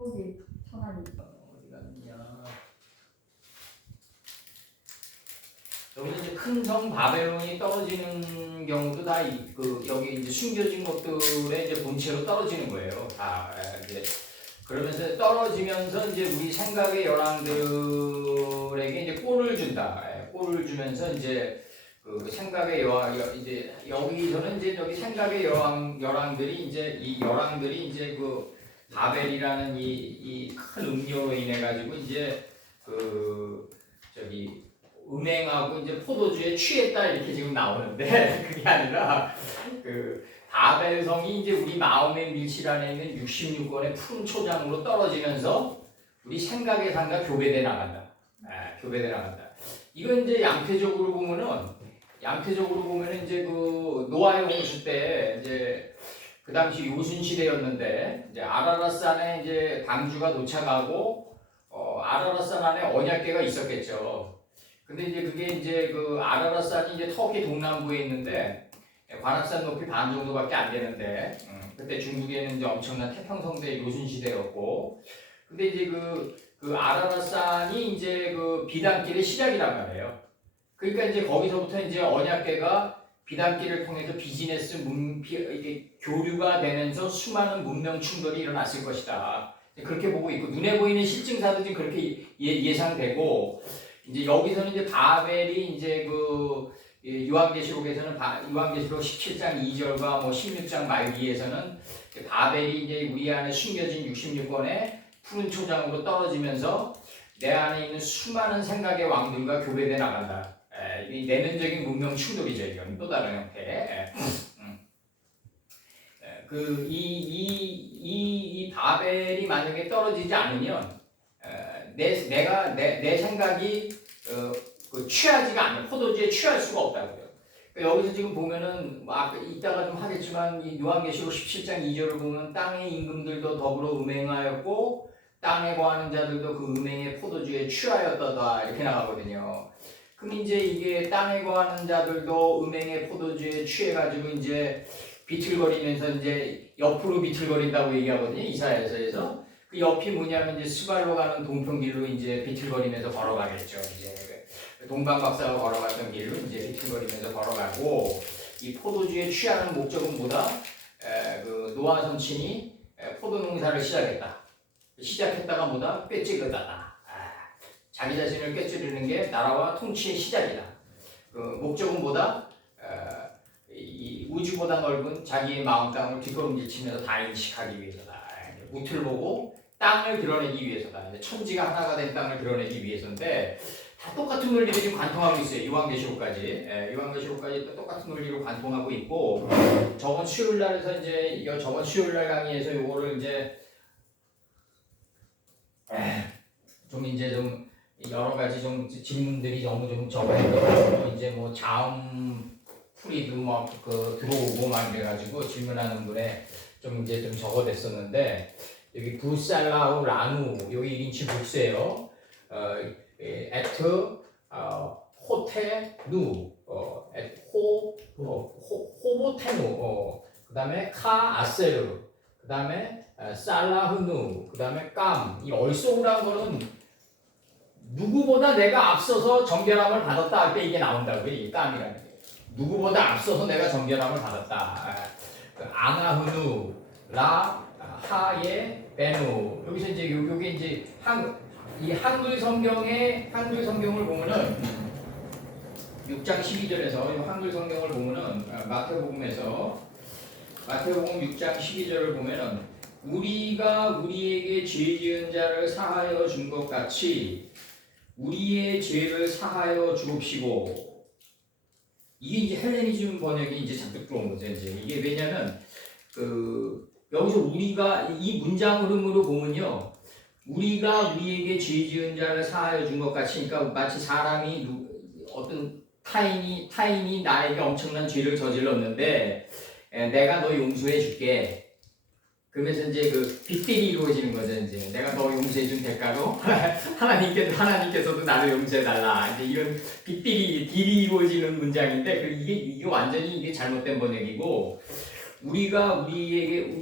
거기 천안이. 어디 갔냐? 여기 이제 큰 성 바벨론이 떨어지는 경우도 다 여기 이제 숨겨진 것들의 이제 본체로 떨어지는 거예요. 다 이제 그러면서 떨어지면서 이제 우리 생각의 열왕들에게 이제 꼴을 준다. 꼴을 주면서 이제 그 생각의 이제 여기서는 이제 여기 생각의 열왕들이 이제 이 열왕들이 이제 그 바벨이라는 이 큰 음료로 인해 가지고 이제 그 저기 음행하고 이제 포도주에 취했다 이렇게 지금 나오는데 그게 아니라 그 바벨성이 이제 우리 마음의 밀실 안에 있는 66권의 푸른 초장으로 떨어지면서 우리 생각의 상과 교배돼 나간다. 교배돼 나간다. 이건 이제 양태적으로 보면은 이제 그 노아의 홍수 때 이제 그 당시 요순 시대였는데 이제 아라랏산에 이제 방주가 도착하고 아라랏산 안에 언약궤가 있었겠죠. 근데 이제 그게 이제 그 아라랏산이 이제 터키 동남부에 있는데 관악산 높이 반 정도밖에 안 되는데 그때 중국에는 이제 엄청난 태평성대 요순 시대였고 근데 이제 그 아라랏산이 이제 그 비단길의 시작이란 말이에요. 그러니까 이제 거기서부터 이제 언약궤가 비단길을 통해서 비즈니스 이게 교류가 되면서 수많은 문명 충돌이 일어났을 것이다. 그렇게 보고 있고 눈에 보이는 실증사도 지금 그렇게 예상되고 이제 여기서는 이제 바벨이 이제 그 요한계시록에서는 요한계시록 17장 2절과 뭐 16장 말기에서는 바벨이 이제 우리 안에 숨겨진 66권의 푸른 초장으로 떨어지면서 내 안에 있는 수많은 생각의 왕들과 교배돼 나간다. 이 내면적인 문명 충돌이죠. 이건 또 다른 형태. 이 바벨이 만약에 떨어지지 않으면 내 생각이 취하지가 않는 포도주에 취할 수가 없다고요. 그러니까 여기서 지금 보면은 아까 이따가 좀 하겠지만 이 요한계시록 17장 2절을 보면 땅의 임금들도 더불어 음행하였고 땅에 거하는 자들도 그 음행의 포도주에 취하였다다 이렇게 나가거든요. 그럼 이제 이게 땅에 거하는 자들도 음행의 포도주에 취해가지고 이제 비틀거리면서 이제 옆으로 비틀거린다고 얘기하거든요. 이사야서에서. 그 옆이 뭐냐면 이제 스발로 가는 동편길로 이제 비틀거리면서 걸어가겠죠. 이제 동방 박사가 걸어갔던 길로 이제 비틀거리면서 걸어가고 이 포도주에 취하는 목적은 뭐다? 그 노아 선친이 포도 농사를 시작했다가 뭐다? 꿰찌르다. 자기 자신을 꿰찌르는 게 나라와 통치의 시작이다. 그 목적은 뭐다? 이 우주보다 넓은 자기의 마음 땅을 뒷걸음질치면서 다 인식하기 위해서다. 무틀 보고 땅을 드러내기 위해서다. 천지가 하나가 된 땅을 드러내기 위해서인데 다 똑같은 논리를 지금 관통하고 있어요. 요한계시록까지. 요한계시록까지 또 똑같은 논리로 관통하고 있고 저번 수요일날에서 이제 저번 수요일날 강의에서 요거를 이제 좀 이제 좀 여러 가지 좀 질문들이 너무 좀 적어있고 이제 뭐 자음 풀이도 막 그 들어오고 막 이래가지고 질문하는 분에 좀 이제 좀 적어댔었는데 여기 부살라우 라누 여기 1인치 복수예요. 에트 호테누 호보테누 그다음에 카 아세르 그다음에 살라흐누 그다음에 깜 이 얼쏘우란 거는 누구보다 내가 앞서서 정결함을 받았다 할 때 이게 나온다고요. 이 깜이라는 게 누구보다 앞서서 내가 정결함을 받았다. 아나흐누 라 하예 베누 여기서 이제 요게 이제 이 한글 성경을 보면은 6장 12절에서 이 한글 성경을 보면은 마태복음 6장 12절을 보면은 우리가 우리에게 죄 지은 자를 사하여 준 것 같이 우리의 죄를 사하여 주옵시고 이게 이제 헬레니즘 번역이 이제 잔뜩 들어온 거죠. 이제 이게 왜냐면 여기서 우리가 이 문장 흐름으로 보면요. 우리가 우리에게 죄 지은 자를 사하여 준 것 같이 그러니까 마치 사람이 어떤 타인이 나에게 엄청난 죄를 저질렀는데 내가 너 용서해 줄게. 그러면서 이제 그 빅딜이 이루어지는 거죠. 이제 내가 너 용서해 준 대가로 하나님께서도 나를 용서해 달라. 이제 이런 딜이 이루어지는 문장인데 이게 완전히 이게 잘못된 번역이고 우리가 우리에게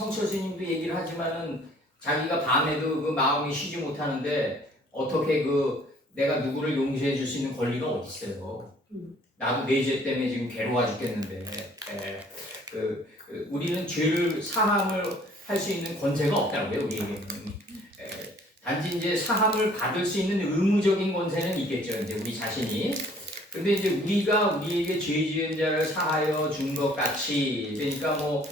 성철 스님도 얘기를 하지만은 자기가 밤에도 그 마음이 쉬지 못하는데 어떻게 그 내가 누구를 용서해 줄 수 있는 권리가 어디 있어요? 나도 내 죄 때문에 지금 괴로워 죽겠는데 우리는 죄를 사함을 할 수 있는 권세가 없다고요. 우리에게는 단지 이제 사함을 받을 수 있는 의무적인 권세는 있겠죠. 이제 우리 자신이. 근데 이제 우리가 우리에게 죄 지은 자를 사하여 준 것 같이, 그러니까 뭐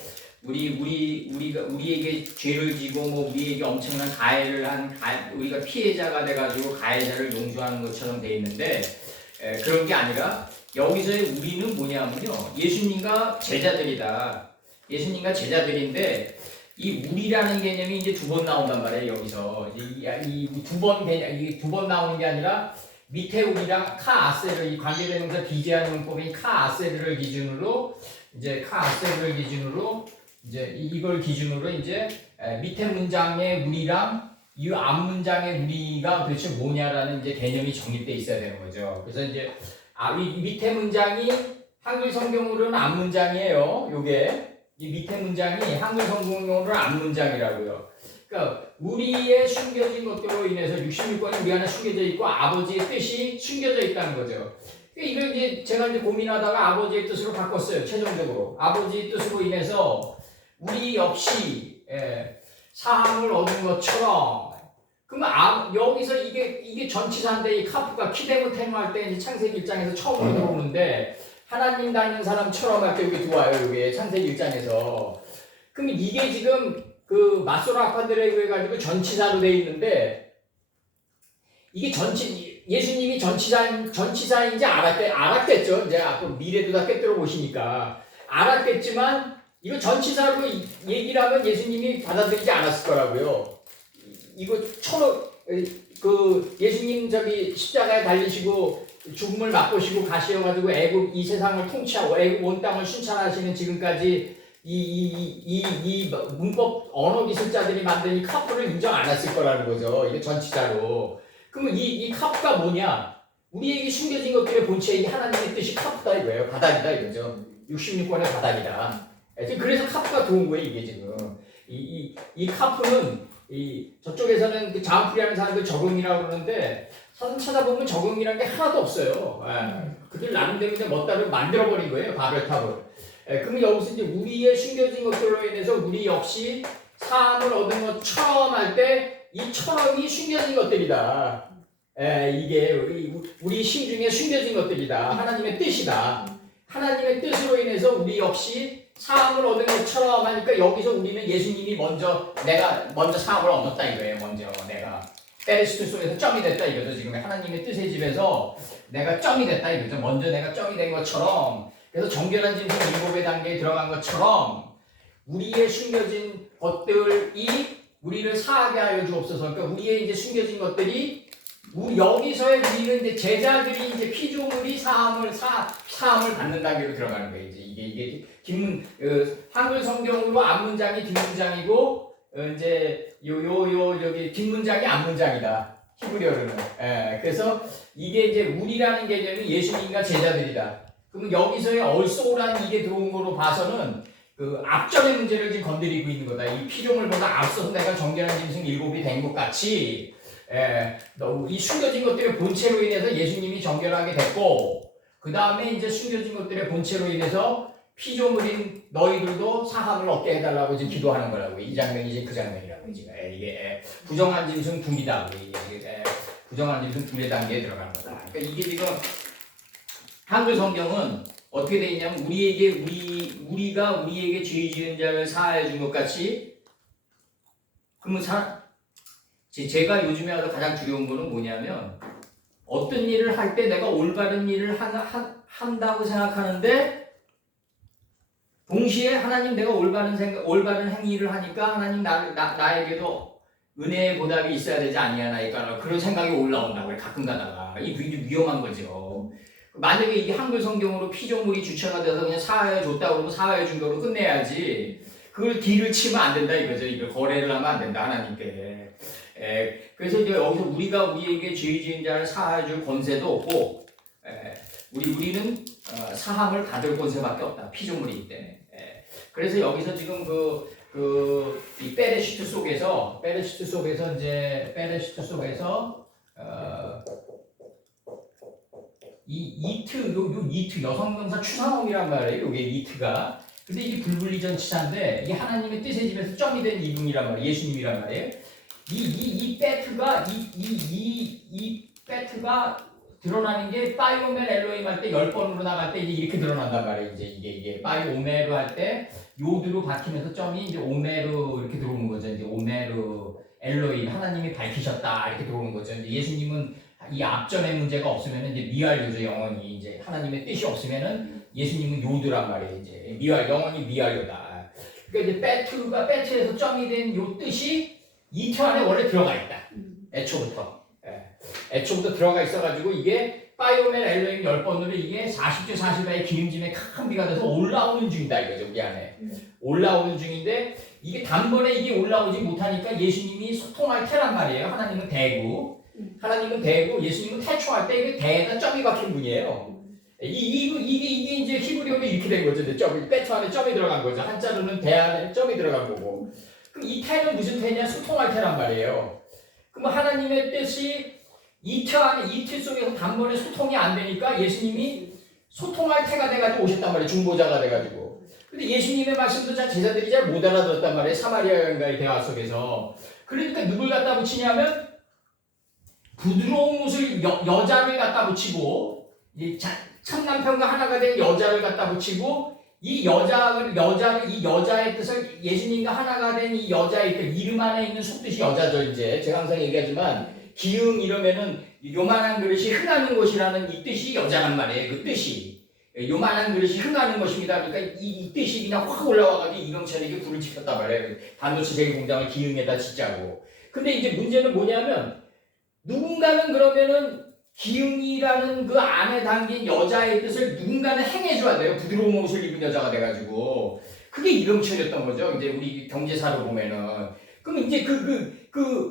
우리가 우리에게 죄를 지고 뭐 우리에게 엄청난 가해를 한 우리가 피해자가 돼가지고 가해자를 용서하는 것처럼 돼 있는데 그런 게 아니라 여기서의 우리는 뭐냐면요, 예수님과 제자들이다. 예수님과 제자들인데 이 우리라는 개념이 이제 두 번 나온단 말이에요. 여기서 이 두 번 개념, 이게 두 번 나오는 게 아니라 밑에 우리랑 카아세르, 이 관계대명사 비제한 용법인 카아세르를 기준으로 이제 카아세르를 기준으로 이제 이걸 기준으로 이제 밑에 문장의 우리랑 이 앞 문장의 우리가 도대체 뭐냐라는 이제 개념이 정립돼 있어야 되는 거죠. 그래서 이제 이 밑에 문장이 한글 성경으로는 앞 문장이에요. 요게 이 밑에 문장이 한글 성경으로는 앞 문장이라고요. 그러니까 우리의 숨겨진 것들로 인해서 66권이 우리 안에 숨겨져 있고 아버지의 뜻이 숨겨져 있다는 거죠. 그러니까 이걸 이제 제가 이제 고민하다가 아버지의 뜻으로 바꿨어요. 최종적으로 아버지의 뜻으로 인해서 우리 역시 사함을 얻은 것처럼. 그러면 여기서 이게 전치사인데 이 카프가 키데모 테노할 때 이제 창세기 1장에서 처음으로 들어오는데 하나님 닮은 사람처럼 이렇게 여기 들어와요. 이게 창세기 1장에서. 그럼 이게 지금 그 마소라 아파드레고 해가지고 전치사로 돼 있는데 이게 예수님이 전치사인지 알았겠죠. 이제 앞으로 미래도 다 꿰뚫어 보시니까 알았겠지만 이거 전치사로 얘기를 하면 예수님이 받아들이지 않았을 거라고요. 이거 예수님 저기 십자가에 달리시고 죽음을 맛보시고 가시어가지고 애굽 이 세상을 통치하고 애굽 온 땅을 순찰하시는 지금까지 이 문법 언어 기술자들이 만든 이 카프를 인정 안 했을 거라는 거죠. 이게 전치사로. 그러면 이 카프가 뭐냐? 우리에게 숨겨진 것들의 본체, 이 하나님의 뜻이 카프다 이거예요. 바닥이다 이거죠. 66권의 바닥이다. 그래서 카프가 들어온 거예요. 이게 지금 이 카프는 저쪽에서는 그 자음풀이하는 사람들 적응이라고 그러는데 사실 찾아보면 적응이라는 게 하나도 없어요. 그들 나름대로 이제 멋다를 만들어버린 거예요. 바벨탑을. 그러면 여기서 이제 우리의 숨겨진 것들로 인해서 우리 역시 사함을 얻은 것처럼 할 때 이 처럼이 숨겨진 것들이다. 이게 우리 심 중에 숨겨진 것들이다. 하나님의 뜻이다. 하나님의 뜻으로 인해서 우리 역시 사함을 얻은 것처럼 하니까 여기서 우리는 예수님이 내가 먼저 사함을 얻었다 이거예요. 먼저 내가 페레스트 속에서 점이 됐다 이거죠. 지금 하나님의 뜻의 집에서 내가 점이 됐다 이거죠. 먼저 내가 점이 된 것처럼. 그래서 정결한 짐승 7의 단계에 들어간 것처럼 우리의 숨겨진 것들이 우리를 사하게 하여 주옵소서. 그러니까 우리의 이제 숨겨진 것들이 여기서의 우리는 이제 제자들이 이제 피조물이 사함을 받는 단계로 들어가는 거예요. 이제 이게 한글 성경으로 앞 문장이 뒷 문장이고 이제 여기 뒷 문장이 앞 문장이다. 히브리어로는. 그래서 이게 이제 우리라는 개념이 예수님과 제자들이다. 그러면 여기서의 얼쏘란 이게 들어온 거로 봐서는 그 앞전의 문제를 지금 건드리고 있는 거다. 이 피조물보다 앞서서 내가 정결한 짐승 7이 된 것 같이 이 숨겨진 것들의 본체로 인해서 예수님이 정결하게 됐고 그 다음에 이제 숨겨진 것들의 본체로 인해서 피조물인 너희들도 사함을 얻게 해달라고 지금 기도하는 거라고. 이 장면이 이제 그 장면이라고. 지금 이게 부정한 짐승 둘이다. 부정한 짐승 둘의 단계에 들어가는 거다. 그러니까 이게 지금 한글 성경은 어떻게 되어 있냐면 우리가 우리에게 죄 지은 자를 사하여 준 것 같이. 그러면 제가 요즘에 와서 가장 두려운 거는 뭐냐면 어떤 일을 할 때 내가 올바른 일을 한다고 생각하는데 동시에 하나님 내가 올바른 행위를 하니까 하나님 나에게도 은혜의 보답이 있어야 되지 아니하나이까 그런 생각이 올라온다고 해요. 가끔 가다가. 이게 위험한 거죠. 만약에 이게 한글 성경으로 피조물이 주체가 돼서 그냥 사하여 줬다고 그러면 사하여 준 거로 끝내야지. 그걸 딜을 치면 안 된다 이거죠. 이걸 거래를 하면 안 된다 하나님께. 그래서 이제 여기서 우리가 우리에게 죄 지은 자를 사하여 줄 권세도 없고 우리는 사함을 받을 권세밖에 없다. 피조물이기 때문에. 그래서 여기서 지금 이 페레시트 속에서 이제 이 이트 여성명사 추상어이란 말이에요. 요게 이트가. 근데 이게 불분리전치사인데 이게 하나님의 뜻의 집에서 점이 된 이분이란 말이에요. 예수님이란 말이에요. 이 배트가 드러나는 게 파이오멜 엘로임 할 때 10번으로 나갈 때 이제 이렇게 드러난단 말이에요. 이제 이게 파이오멜로 할 때 요드로 박히면서 점이 이제 오메르 이렇게 들어오는 거죠. 이제 오메르 엘로임 하나님이 밝히셨다 이렇게 들어오는 거죠. 이제 예수님은 이 앞전의 문제가 없으면 이제 미알요죠. 영원히 이제 하나님의 뜻이 없으면은 예수님은 요드란 말이에요. 이제 영원히 미알요다. 그러니까 이제 배트에서 점이 된 요 뜻이 이트 안에 원래 들어가 있다. 애초부터. 애초부터 들어가 있어가지고 이게 파이오멜 엘로임 10번으로 이게 40주 40화의 기름짐에 큰 비가 돼서 올라오는 중이다 이거죠. 우리 안에. 올라오는 중인데 이게 단번에 이게 올라오지 못하니까 예수님이 소통할 테란 말이에요. 하나님은 대구, 예수님은 태초할 때 이게 대에다 점이 박힌 분이에요. 이게 이제 히브리어로 이렇게 된 거죠. 점이, 배트 안에 점이 들어간 거죠. 한자로는 대 안에 점이 들어간 거고. 그럼 이 태는 무슨 태냐? 소통할 태란 말이에요. 그럼 하나님의 뜻이 이틀 속에서 단번에 소통이 안 되니까 예수님이 소통할 태가 돼가지고 오셨단 말이에요. 중보자가 돼가지고. 근데 예수님의 말씀도 제자들이 잘 못 알아들었단 말이에요. 사마리아 여인과의 대화 속에서. 그러니까 누굴 갖다 붙이냐면 부드러운 옷을 여자를 갖다 붙이고 참 남편과 하나가 된 여자를 갖다 붙이고 이 여자의 뜻을 예수님과 하나가 된 이 여자의 뜻 이름 안에 있는 속뜻이 여자죠. 이제 제가 항상 얘기하지만 기흥 이러면은 요만한 그릇이 흥하는 것이라는 이 뜻이 여자란 말이에요. 그 뜻이 요만한 그릇이 흥하는 것입니다. 그러니까 이 뜻이 그냥 확 올라와가지고 이병철에게 불을 지폈단 말이에요. 반도체 제일 공장을 기흥에다 짓자고. 근데 이제 문제는 뭐냐면 누군가는 그러면은 기흥이라는 그 안에 담긴 여자의 뜻을 누군가는 행해줘야 돼요. 부드러운 옷을 입은 여자가 돼가지고. 그게 이병철이었던 거죠. 이제 우리 경제사로 보면은. 그럼 이제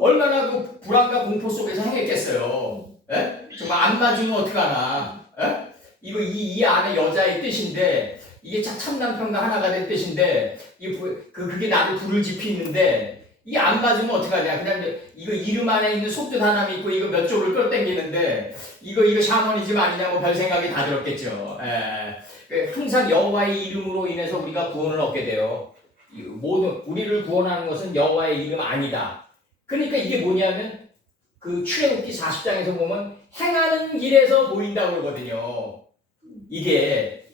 얼마나 그 불안과 공포 속에서 행했겠어요. 에? 정말 안 맞으면 어떡하나. 에? 이 안에 여자의 뜻인데, 이게 참 남편과 하나가 된 뜻인데, 그게 나를 불을 지피는데, 이게 안 맞으면 어떡하냐. 그냥 이거 이름 안에 있는 속뜻 하나 믿고 이거 몇 쪽을 끌어당기는데, 이거 샤머니즘 아니냐고 별 생각이 다 들었겠죠. 항상 여호와의 이름으로 인해서 우리가 구원을 얻게 돼요. 모든 우리를 구원하는 것은 여호와의 이름 아니다. 그러니까 이게 뭐냐면 그 출애굽기 40장에서 보면 행하는 길에서 보인다고 그러거든요. 이게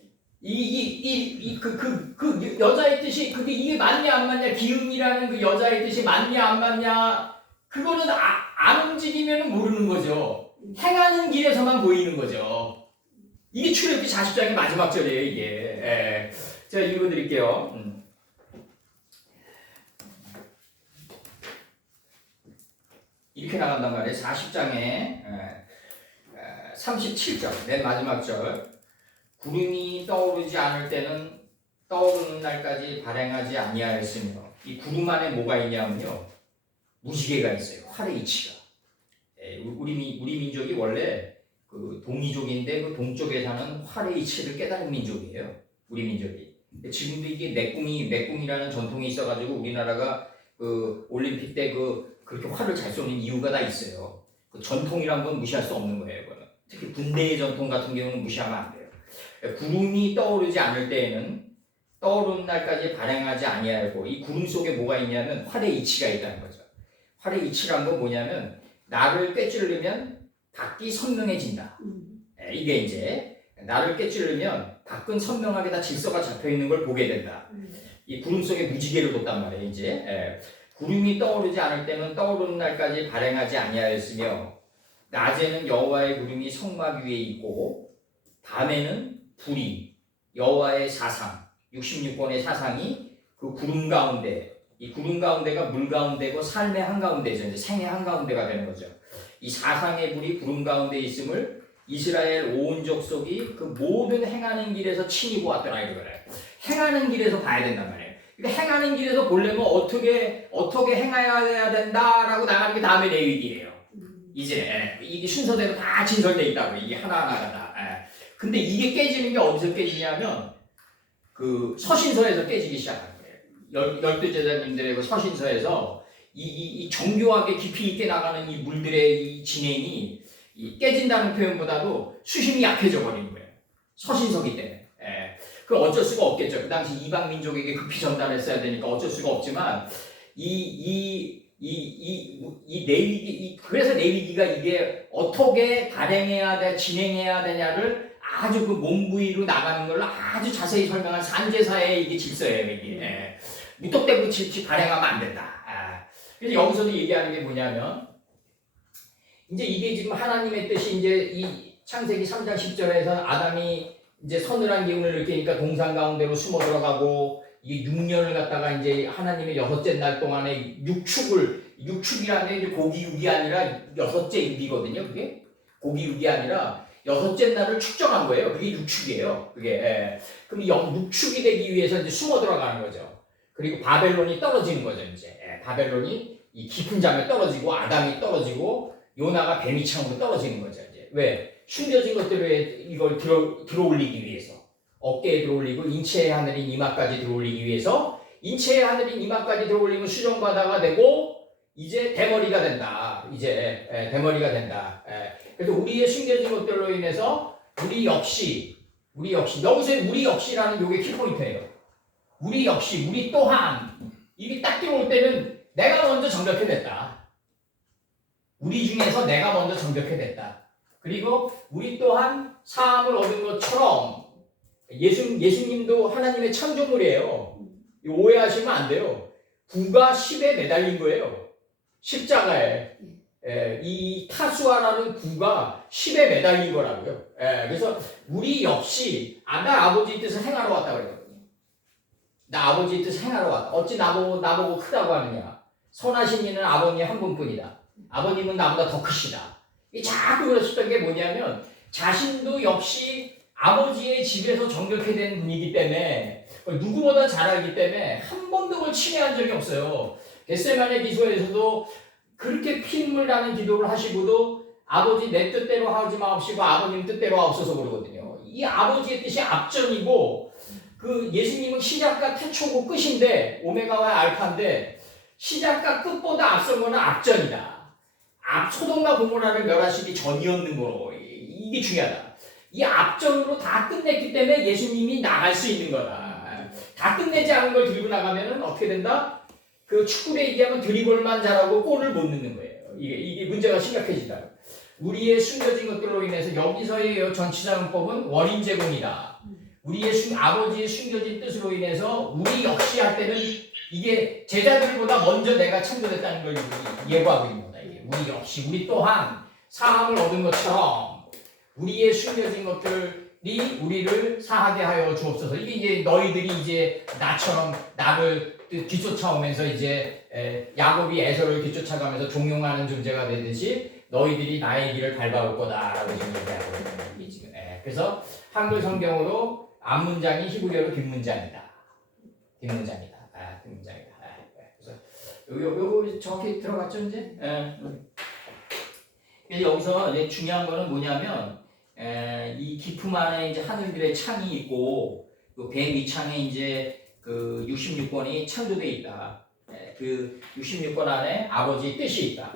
그 여자의 뜻이 이게 맞냐 안 맞냐 기흥이라는 그 여자의 뜻이 맞냐 안 맞냐 그거는 안 움직이면 모르는 거죠. 행하는 길에서만 보이는 거죠. 이게 출애굽기 40장의 마지막 절이에요. 이게 제가 읽어드릴게요. 이렇게 나간단 말이에요. 40장에 37절 맨 마지막 절 구름이 떠오르지 않을 때는 떠오르는 날까지 발행하지 아니하였으며 이 구름 안에 뭐가 있냐면요. 무지개가 있어요. 활의 이치가. 우리 민족이 원래 그 동이족인데 그 동쪽에 사는 활의 이치를 깨달은 민족이에요. 우리 민족이. 지금도 이게 맥궁이라는 전통이 있어가지고 우리나라가 그 올림픽 때 그렇게 활을 잘 쏘는 이유가 다 있어요. 그 전통이란 건 무시할 수 없는 거예요. 그거는. 특히 군대의 전통 같은 경우는 무시하면 안 돼요. 구름이 떠오르지 않을 때에는 떠오르는 날까지 발행하지 아니하고 이 구름 속에 뭐가 있냐면 활의 이치가 있다는 거죠. 활의 이치란 건 뭐냐면 나를 꿰찌르면 밖이 선명해진다. 이게 이제 나를 꿰찌르면 밖은 선명하게 다 질서가 잡혀 있는 걸 보게 된다. 이 구름 속에 무지개를 뒀단 말이에요. 이제 구름이 떠오르지 않을 때는 떠오르는 날까지 발행하지 아니하였으며 낮에는 여호와의 구름이 성막 위에 있고 밤에는 불이 여호와의 사상 66권의 사상이 그 구름 가운데 이 구름 가운데가 물 가운데고 삶의 한가운데죠. 이제 생의 한가운데가 되는 거죠. 이 사상의 불이 구름 가운데 있음을 이스라엘 온 족속이 그 모든 행하는 길에서 친히 보았더라 이거를 행하는 길에서 봐야 된단 말이에요. 그러니까 행하는 길에서 보려면 어떻게 행해야 된다라고 나가는 게 다음에 레위기예요. 이제 이게 순서대로 다 진설돼 있다고 이게 하나하나가 다. 근데 이게 깨지는 게 어디서 깨지냐면 그 서신서에서 깨지기 시작하는 거예요. 열두 제자님들의 그 서신서에서 이 정교하게 깊이 있게 나가는 이 물들의 이 진행이 이 깨진다는 표현보다도 수심이 약해져 버리는 거예요. 서신서기 때문에. 예. 그 어쩔 수가 없겠죠. 그 당시 이방 민족에게 급히 전달했어야 되니까 어쩔 수가 없지만 그래서 레위기가 이게 어떻게 발행해야 돼, 진행해야 되냐를 아주 그 몸부위로 나가는 걸 아주 자세히 설명한 산제사의 이게 질서예요, 이게. 예. 무턱대고 발행하면 안 된다. 그래서 여기서도 얘기하는 게 뭐냐면, 이제 이게 지금 하나님의 뜻이 이제 이 창세기 3장 10절에서 아담이 이제 서늘한 기운을 느끼니까 동산 가운데로 숨어 들어가고, 이게 6년을 갖다가 이제 하나님의 여섯째 날 동안에 육축이라는 게 이제 고기 육이 아니라 여섯째 육이거든요, 그게? 고기 육이 아니라 여섯째 날을 축정한 거예요. 그게 육축이에요. 그게. 예. 그럼 육축이 되기 위해서 이제 숨어 들어가는 거죠. 그리고 바벨론이 떨어지는 거죠, 이제. 예. 바벨론이 이 깊은 잠에 떨어지고, 아담이 떨어지고, 요나가 뱀이창으로 떨어지는 거죠, 이제. 왜? 숨겨진 것들을 이걸 들어올리기 위해서. 어깨에 들어올리고, 인체의 하늘인 이마까지 들어올리기 위해서, 인체의 하늘인 이마까지 들어올리면 수정바다가 되고, 이제 대머리가 된다. 이제, 대머리가 된다. 그래서 우리의 숨겨진 것들로 인해서 우리 역시 여기서 우리 역시라는 요게 키포인트예요. 우리 역시 우리 또한 이게 딱 들어올 때는 내가 먼저 정결케 됐다. 우리 중에서 내가 먼저 정결케 됐다. 그리고 우리 또한 사함을 얻은 것처럼 예수님도 하나님의 창조물이에요. 오해하시면 안 돼요. 9가 10에 매달린 거예요. 십자가에. 이 타수아라는 9가 10에 매달린 거라고요. 그래서 우리 역시 나 아버지의 뜻을 행하러 왔다 그랬거든요. 나 아버지의 뜻을 행하러 왔다. 어찌 나보고 크다고 하느냐. 선하신 이는 아버님 한 분뿐이다. 아버님은 나보다 더 크시다. 자꾸 그러셨던 게 뭐냐면 자신도 역시 아버지의 집에서 정결케 된 분이기 때문에 누구보다 잘 알기 때문에 한 번도 그걸 침해한 적이 없어요. 겟세마네 기도에서도 그렇게 피눈물 나는 기도를 하시고도 아버지 내 뜻대로 하지 마옵시고 아버님 뜻대로 하옵소서 그러거든요. 이 아버지의 뜻이 앞전이고 그 예수님은 시작과 태초고 끝인데 오메가와 알파인데 시작과 끝보다 앞선 거는 앞전이다. 소돔과 고모라를 멸하시기 전이었는 거로 이게 중요하다. 이 앞전으로 다 끝냈기 때문에 예수님이 나갈 수 있는 거다. 다 끝내지 않은 걸 들고 나가면은 어떻게 된다? 그 축구에 얘기하면 드리블만 잘하고 골을 못 넣는 거예요. 이게 문제가 심각해지다. 우리의 숨겨진 것들로 인해서 여기서의 전치사용법은 원인 제공이다. 우리의 아버지의 숨겨진 뜻으로 인해서 우리 역시 할 때는 이게 제자들보다 먼저 내가 창조됐다는 걸 예고하고 있는 거다. 이게 우리 역시 우리 또한 사함을 얻은 것처럼 우리의 숨겨진 것들이 우리를 사하게 하여 주옵소서. 이게 이제 너희들이 이제 나처럼 나를 뒤쫓아오면서 이제 야곱이 에서를 뒤쫓아가면서 종용하는 존재가 되듯이 너희들이 나의 길을 밟아올 거다라고 지금 얘기하고 있는 게 지금. 그래서 한글 성경으로 앞문장이 히브리어로 뒷문장이다. 뒷문장이다. 그래서 요거 정확히 들어갔죠 이제? 그래서 여기서 이제 중요한 거는 뭐냐면 이 기품 안에 이제 하늘들의 창이 있고 뱀 위창에 이제 그 66권이 창조되어 있다. 그 66권 안에 아버지의 뜻이 있다.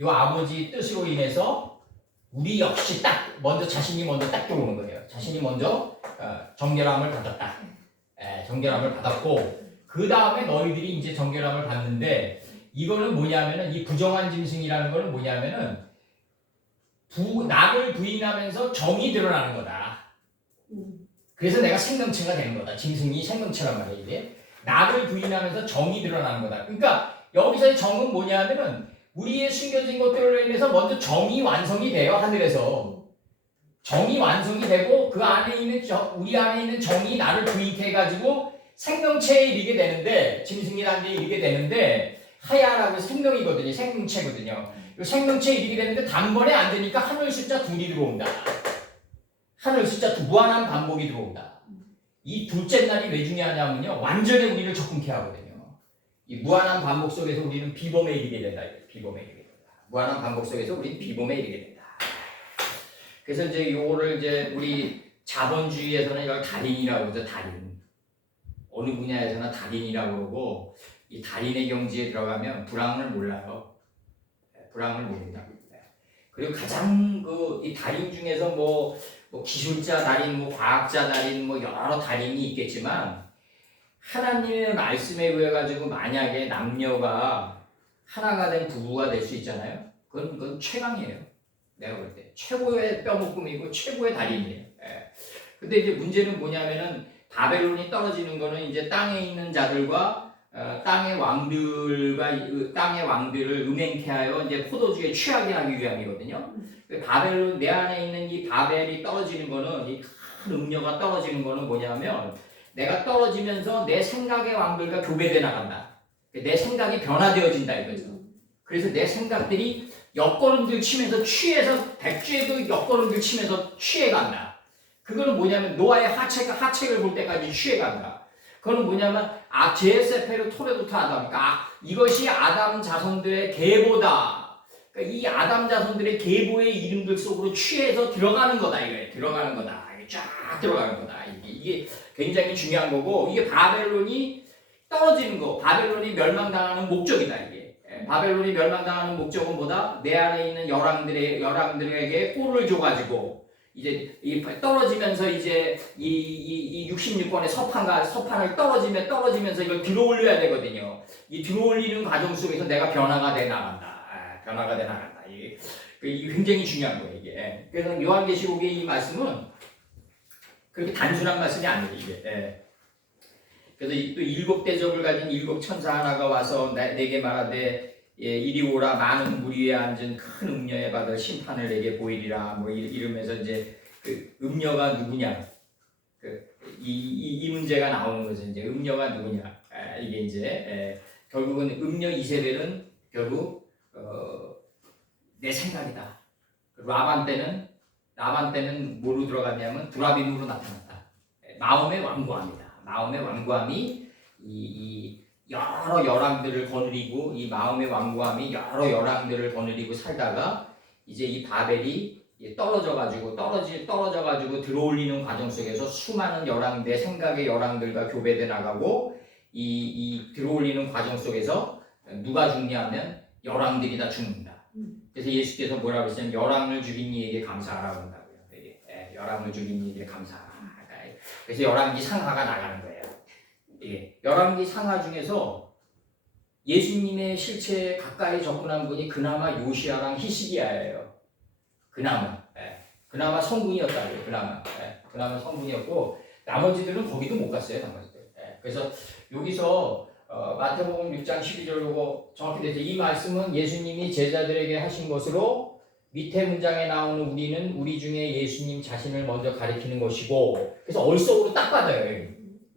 이 아버지의 뜻으로 인해서 우리 역시 자신이 먼저 딱 들어오는 거예요. 자신이 먼저 정결함을 받았다. 정결함을 받았고 그 다음에 너희들이 이제 정결함을 받는데 이거는 뭐냐면은 이 부정한 짐승이라는 거는 뭐냐면은 나를 부인하면서 정이 드러나는 거다. 그래서 내가 생명체가 되는 거다. 짐승이 생명체란 말이에요. 이게 나를 부인하면서 정이 드러나는 거다. 그러니까 여기서의 정은 뭐냐면은 우리의 숨겨진 것들로 인해서 먼저 정이 완성이 돼요. 하늘에서 정이 완성이 되고 그 안에 있는 우리 안에 있는 정이 나를 부인케 해가지고 생명체에 이르게 되는데 짐승이라는 데 이르게 되는데 하야라고 해서 생명이거든요. 생명체거든요. 이 생명체에 이르게 되는데 단번에 안 되니까 하늘 숫자 2이 들어온다. 하늘 숫자 2 무한한 반복이 들어온다. 이 둘째 날이 왜 중요하냐면요. 완전히 우리를 접근케 하거든요. 이 무한한 반복 속에서 우리는 비범에 이르게 된다. 비범에 이르게 된다. 무한한 반복 속에서 우리는 비범에 이르게 된다. 그래서 이제 요거를 이제 우리 자본주의에서는 이걸 달인이라고 하죠. 달인. 어느 분야에서나 달인이라고 그러고 이 달인의 경지에 들어가면 불황을 몰라요. 불황을 모른다. 그리고 가장 이 달인 중에서 뭐 기술자 달인, 뭐 과학자 달인, 뭐 여러 달인이 있겠지만 하나님의 말씀에 의해 가지고 만약에 남녀가 하나가 된 부부가 될 수 있잖아요. 그건 최강이에요. 내가 볼 때 최고의 뼈묶음이고 최고의 달인이에요. 근데 이제 문제는 뭐냐면은 바벨론이 떨어지는 거는 이제 땅에 있는 자들과 땅의 왕들을 음행케 하여 이제 포도주에 취하게 하기 위함이거든요. 바벨론 내 안에 있는 이 바벨이 떨어지는 거는 이 큰 음녀가 떨어지는 거는 뭐냐면 내가 떨어지면서 내 생각의 왕들과 교배돼 나간다. 내 생각이 변화되어진다 이거죠. 그래서 내 생각들이 옆걸음들 치면서 취해서 백주에도 옆걸음들 치면서 취해간다. 그거는 뭐냐면 노아의 하책을 볼 때까지 취해간다. 그거는 뭐냐면 제세페르 토레도트 아담. 그러니까 이것이 아담 자손들의 계보다. 그러니까 이 아담 자손들의 계보의 이름들 속으로 취해서 들어가는 거다 이거예요. 들어가는 거다. 쫙 들어가는 거다. 이게 굉장히 중요한 거고 이게 바벨론이 떨어지는 거, 바벨론이 멸망당하는 목적이다 이게. 바벨론이 멸망당하는 목적은 뭐다? 내 안에 있는 여랑들에게 꼴을 줘가지고 이제 떨어지면서 이제 이 66권의 서판을 떨어지면서 이걸 들어올려야 되거든요. 이 들어올리는 과정 속에서 내가 변화가 돼 나간다. 변화가 돼 나간다. 이게 굉장히 중요한 거예요 이게. 그래서 요한계시록의 이 말씀은 그렇게 단순한 말씀이 아니에요 이게. 그래서 또 7대접을 가진 7천사 하나가 와서 내게 말하되 이리 오라 많은 물 위에 앉은 큰 음녀에 받을 심판을 내게 보이리라 뭐 이러면서 이제 그 음녀가 누구냐 이 문제가 나오는 거죠. 이제 음녀가 누구냐 이게 이제 결국은 음녀 이세벨은 결국 내 생각이다. 라반 때는 뭐로 들어갔냐면 두라빔으로 나타났다. 마음의 완고함이다. 마음의 완고함이 이 여러 열왕들을 거느리고 이 마음의 완고함이 여러 열왕들을 거느리고 살다가 이제 이 바벨이 떨어져가지고 들어올리는 과정 속에서 수많은 내 생각의 열왕들과 교배돼 나가고 이 들어올리는 과정 속에서 누가 죽냐면 열왕들이 다 죽는다. 그래서 예수께서 뭐라고 했냐면 열왕을 죽인 이에게 감사하라고 한다고요. 열왕을 죽인 이에게 감사하라. 그래서 열왕기 상하가 나가는 거예요. 열왕기 상하 중에서 예수님의 실체에 가까이 접근한 분이 그나마 요시아랑 히스기야예요. 그나마 성군이었다고요. 그나마 성군이었고 나머지들은 거기도 못 갔어요. 나머지들. 그래서 여기서 마태복음 6장 12절 보고 정확히 되죠. 이 말씀은 예수님이 제자들에게 하신 것으로 밑에 문장에 나오는 우리는 우리 중에 예수님 자신을 먼저 가리키는 것이고 그래서 얼속으로 딱 받아요.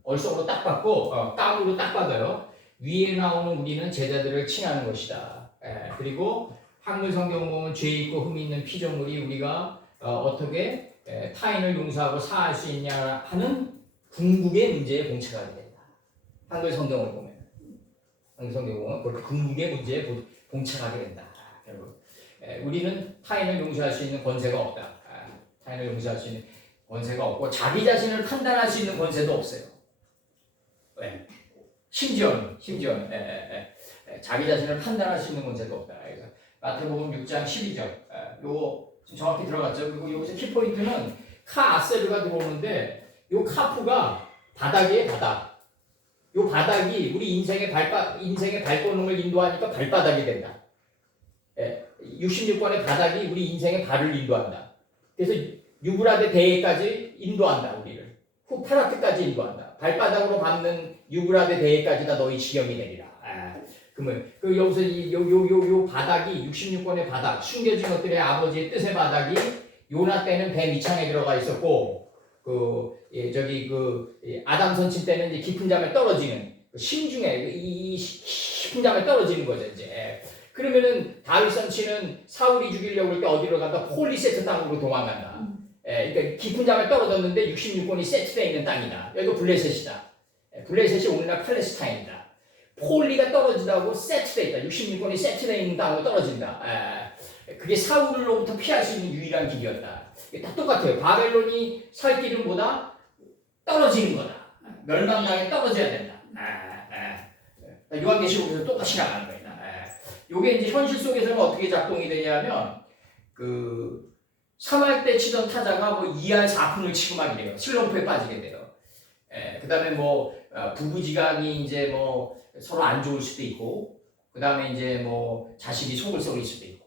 얼속으로 딱 받고 땀으로 딱 받아요. 위에 나오는 우리는 제자들을 칭하는 것이다. 그리고 한글 성경 보면 죄 있고 흠 있는 피조물이 우리가 어떻게 타인을 용서하고 사할 수 있냐 하는 궁극의 문제에 봉착하게 된다. 한글 성경을 보면 그렇게 궁극의 문제에 봉착하게 된다. 결국 우리는 타인을 용서할 수 있는 권세가 없다. 타인을 용서할 수 있는 권세가 없고 자기 자신을 판단할 수 있는 권세도 없어요. 왜? 심지어는 자기 자신을 판단할 수 있는 권세도 없다. 그래서 마태복음 6장 12절 요거 정확히 들어갔죠. 그리고 여기서 키포인트는 카아세르가 들어오는데 요 카프가 바닥이에요. 요 바닥이 우리 인생의 발걸음을 인도하니까 발바닥이 된다. 66번의 바닥이 우리 인생의 발을 인도한다. 그래서 유브라데 대해까지 인도한다. 우리를 후파라트까지 인도한다. 발바닥으로 밟는 유브라데 대해까지 다 너희 지경이 되리라. 그러면 여기서 요 바닥이 66번의 바닥, 숨겨진 것들의 아버지의 뜻의 바닥이 요나 때는 배 밑창에 들어가 있었고 아담 선친 때는 이제 깊은 잠에 떨어지는 심중에 이 깊은 잠에 떨어지는 거죠 이제. 그러면은 다윗 선친은 사울이 죽이려고 할 때 어디로 간다? 폴리세트 땅으로 도망간다. 그러니까 깊은 잠에 떨어졌는데 66권이 세트되어 있는 땅이다. 여기가 블레셋이다. 블레셋이 오늘날 팔레스타인이다. 폴리가 떨어지다고 세트되어 있다. 66권이 세트되어 있는 땅으로 떨어진다. 그게 사울로부터 피할 수 있는 유일한 길이었다. 다 똑같아요. 바벨론이 살 길은 뭐다? 떨어지는 거다. 멸망당에 떨어져야 된다. 요한계시록에서 똑같이 나가는 거예요. 요게 이제 현실 속에서는 어떻게 작동이 되냐면 그 3할 때 치던 타자가 뭐 2할 4푼을 치고 막 이래요. 슬럼프에 빠지게 돼요. 그다음에 뭐 부부지간이 이제 뭐 서로 안 좋을 수도 있고, 그다음에 이제 뭐 자식이 속을 썩일 수도 있고,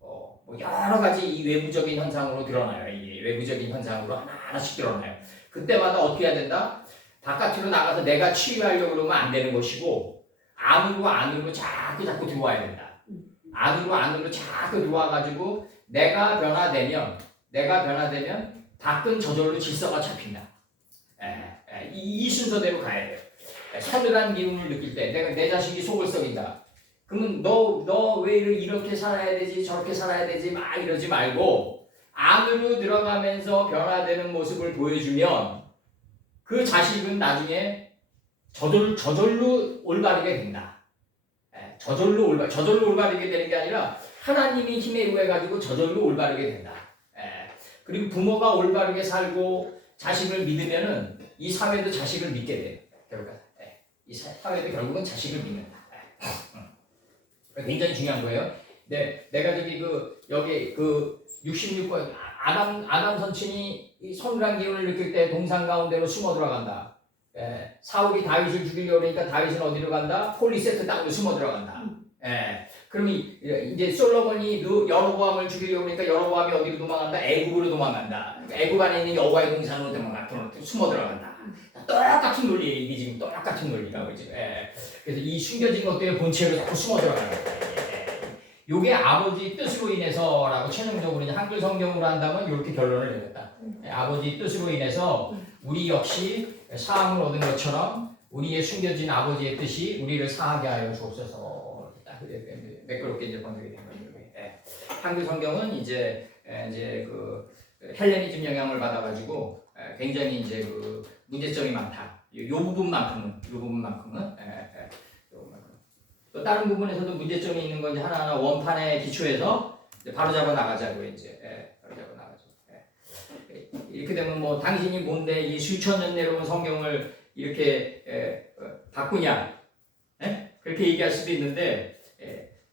뭐 여러 가지 이 외부적인 현상으로 드러나요. 이 외부적인 현상으로 하나하나씩 드러나요. 그때마다 어떻게 해야 된다? 바깥으로 나가서 내가 치유하려고 그러면 안 되는 것이고, 안으로 자꾸 들어와야 된다. 안으로 자꾸 들어와가지고 내가 변화되면 밖은 저절로 질서가 잡힌다. 이 순서대로 가야 돼요. 서늘한 기운을 느낄 때 내가 내 자식이 속을 썩인다. 그러면 너 왜 이렇게 살아야 되지 저렇게 살아야 되지 막 이러지 말고 안으로 들어가면서 변화되는 모습을 보여주면 그 자식은 나중에 저절로 올바르게 된다. 저절로 올바르게 되는 게 아니라 하나님이 힘에 의해가지고 저절로 올바르게 된다. 그리고 부모가 올바르게 살고 자식을 믿으면은 이 사회도 자식을 믿게 돼요. 결국 이 사회도 결국은 자식을 믿는다. 굉장히 중요한 거예요. 내가 여기 66번 아담 선친이 이 서늘한 기운을 느낄 때 동산 가운데로 숨어 들어간다. 사울이 다윗을 죽이려고 그러니까 다윗은 어디로 간다? 폴리세트 땅으로 숨어 들어간다. 그러면 이제 솔로몬이 여로보암을 죽이려고 그러니까 여로보암이 어디로 도망간다? 애굽으로 도망간다. 애굽 안에 있는 여호와의 동산으로 숨어 들어간다. 똑같은 논리예요. 이게 지금 똑같은 논리라고 지금. 그래서 이 숨겨진 것들의 본체로 자꾸 숨어 들어가는 거예요. 요게 아버지 뜻으로 인해서라고 최종적으로 이제 한글 성경으로 한다면 이렇게 결론을 내렸다. 아버지 뜻으로 인해서 우리 역시 사함을 얻은 것처럼 우리의 숨겨진 아버지의 뜻이 우리를 사하게 하여 주옵소서. 매끄럽게 이제 번역이 된 거죠. 한글 성경은 이제 그 헬레니즘 영향을 받아가지고 굉장히 이제 그 문제점이 많다. 요 부분만큼은. 또 다른 부분에서도 문제점이 있는 건 이제 하나하나 원판에 기초해서 바로잡아 나가자고 이제 바로잡아 나가죠. 이렇게 되면 뭐 당신이 뭔데 이 수천 년 내려온 성경을 이렇게 바꾸냐? 그렇게 얘기할 수도 있는데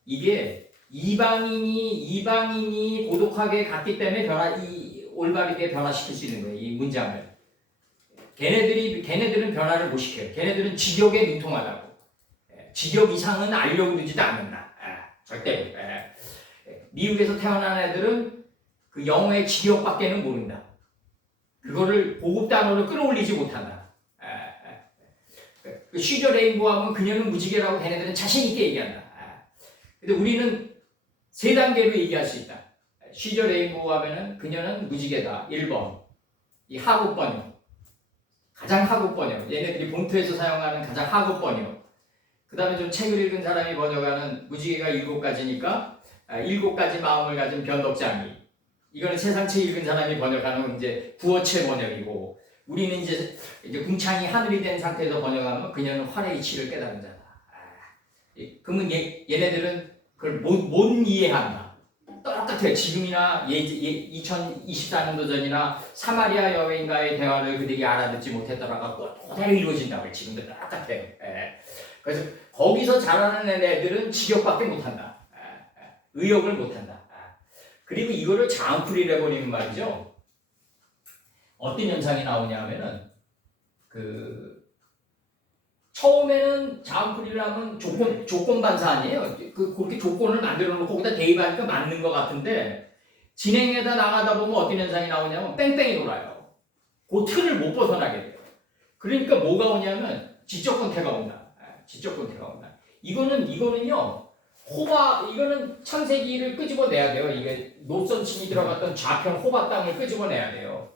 이게 이방인이 고독하게 갔기 때문에 올바르게 변화시킬 수 있는 거예요. 이 문장을. 걔네들은 변화를 못 시켜요. 걔네들은 직역에 민통하다고. 직역 이상은 알려고 그러지도 않는다. 절대로. 미국에서 태어난 애들은 그 영어의 직역밖에는 모른다. 그거를 보급 단어로 끌어올리지 못한다. 슈저 레인보우 하면 그녀는 무지개라고 걔네들은 자신있게 얘기한다. 근데 우리는 세 단계로 얘기할 수 있다. 슈저 레인보우 하면은 그녀는 무지개다. 1번. 이 하급 번역. 가장 하급 번역. 얘네들이 본토에서 사용하는 가장 하급 번역. 그 다음에 좀 책을 읽은 사람이 번역하는 무지개가 7가지니까 7가지 마음을 가진 변덕장이. 이거는 세상 책 읽은 사람이 번역하는 이제 구어체 번역이고, 우리는 이제 궁창이 하늘이 된 상태에서 번역하면 그녀는 활의 이치를 깨달은 자다. 그러면 얘네들은 그걸 못 이해한다. 똑같아요. 지금이나 2024년도 전이나 사마리아 여인과의 대화를 그들이 알아듣지 못했더라가 그대로 이루어진다고요. 지금도 똑같아요. 그래서 거기서 자라는 애들은 직역밖에 못한다. 의역을 못한다. 그리고 이거를 자음풀이를 해버리는 말이죠. 어떤 현상이 나오냐 하면은 처음에는 자음풀이를 하면 조건 반사 아니에요. 그렇게 조건을 만들어 놓고 거기다 대입하니까 맞는 것 같은데 진행에다 나가다 보면 어떤 현상이 나오냐면 뺑뺑이 돌아요. 그 틀을 못 벗어나게 돼요. 그러니까 뭐가 오냐면 지적권태가 온다. 지적권태가 온다. 이거는요. 이거는 창세기를 끄집어내야 돼요. 이게 노선친이 들어갔던 좌편 호바 땅을 끄집어내야 돼요.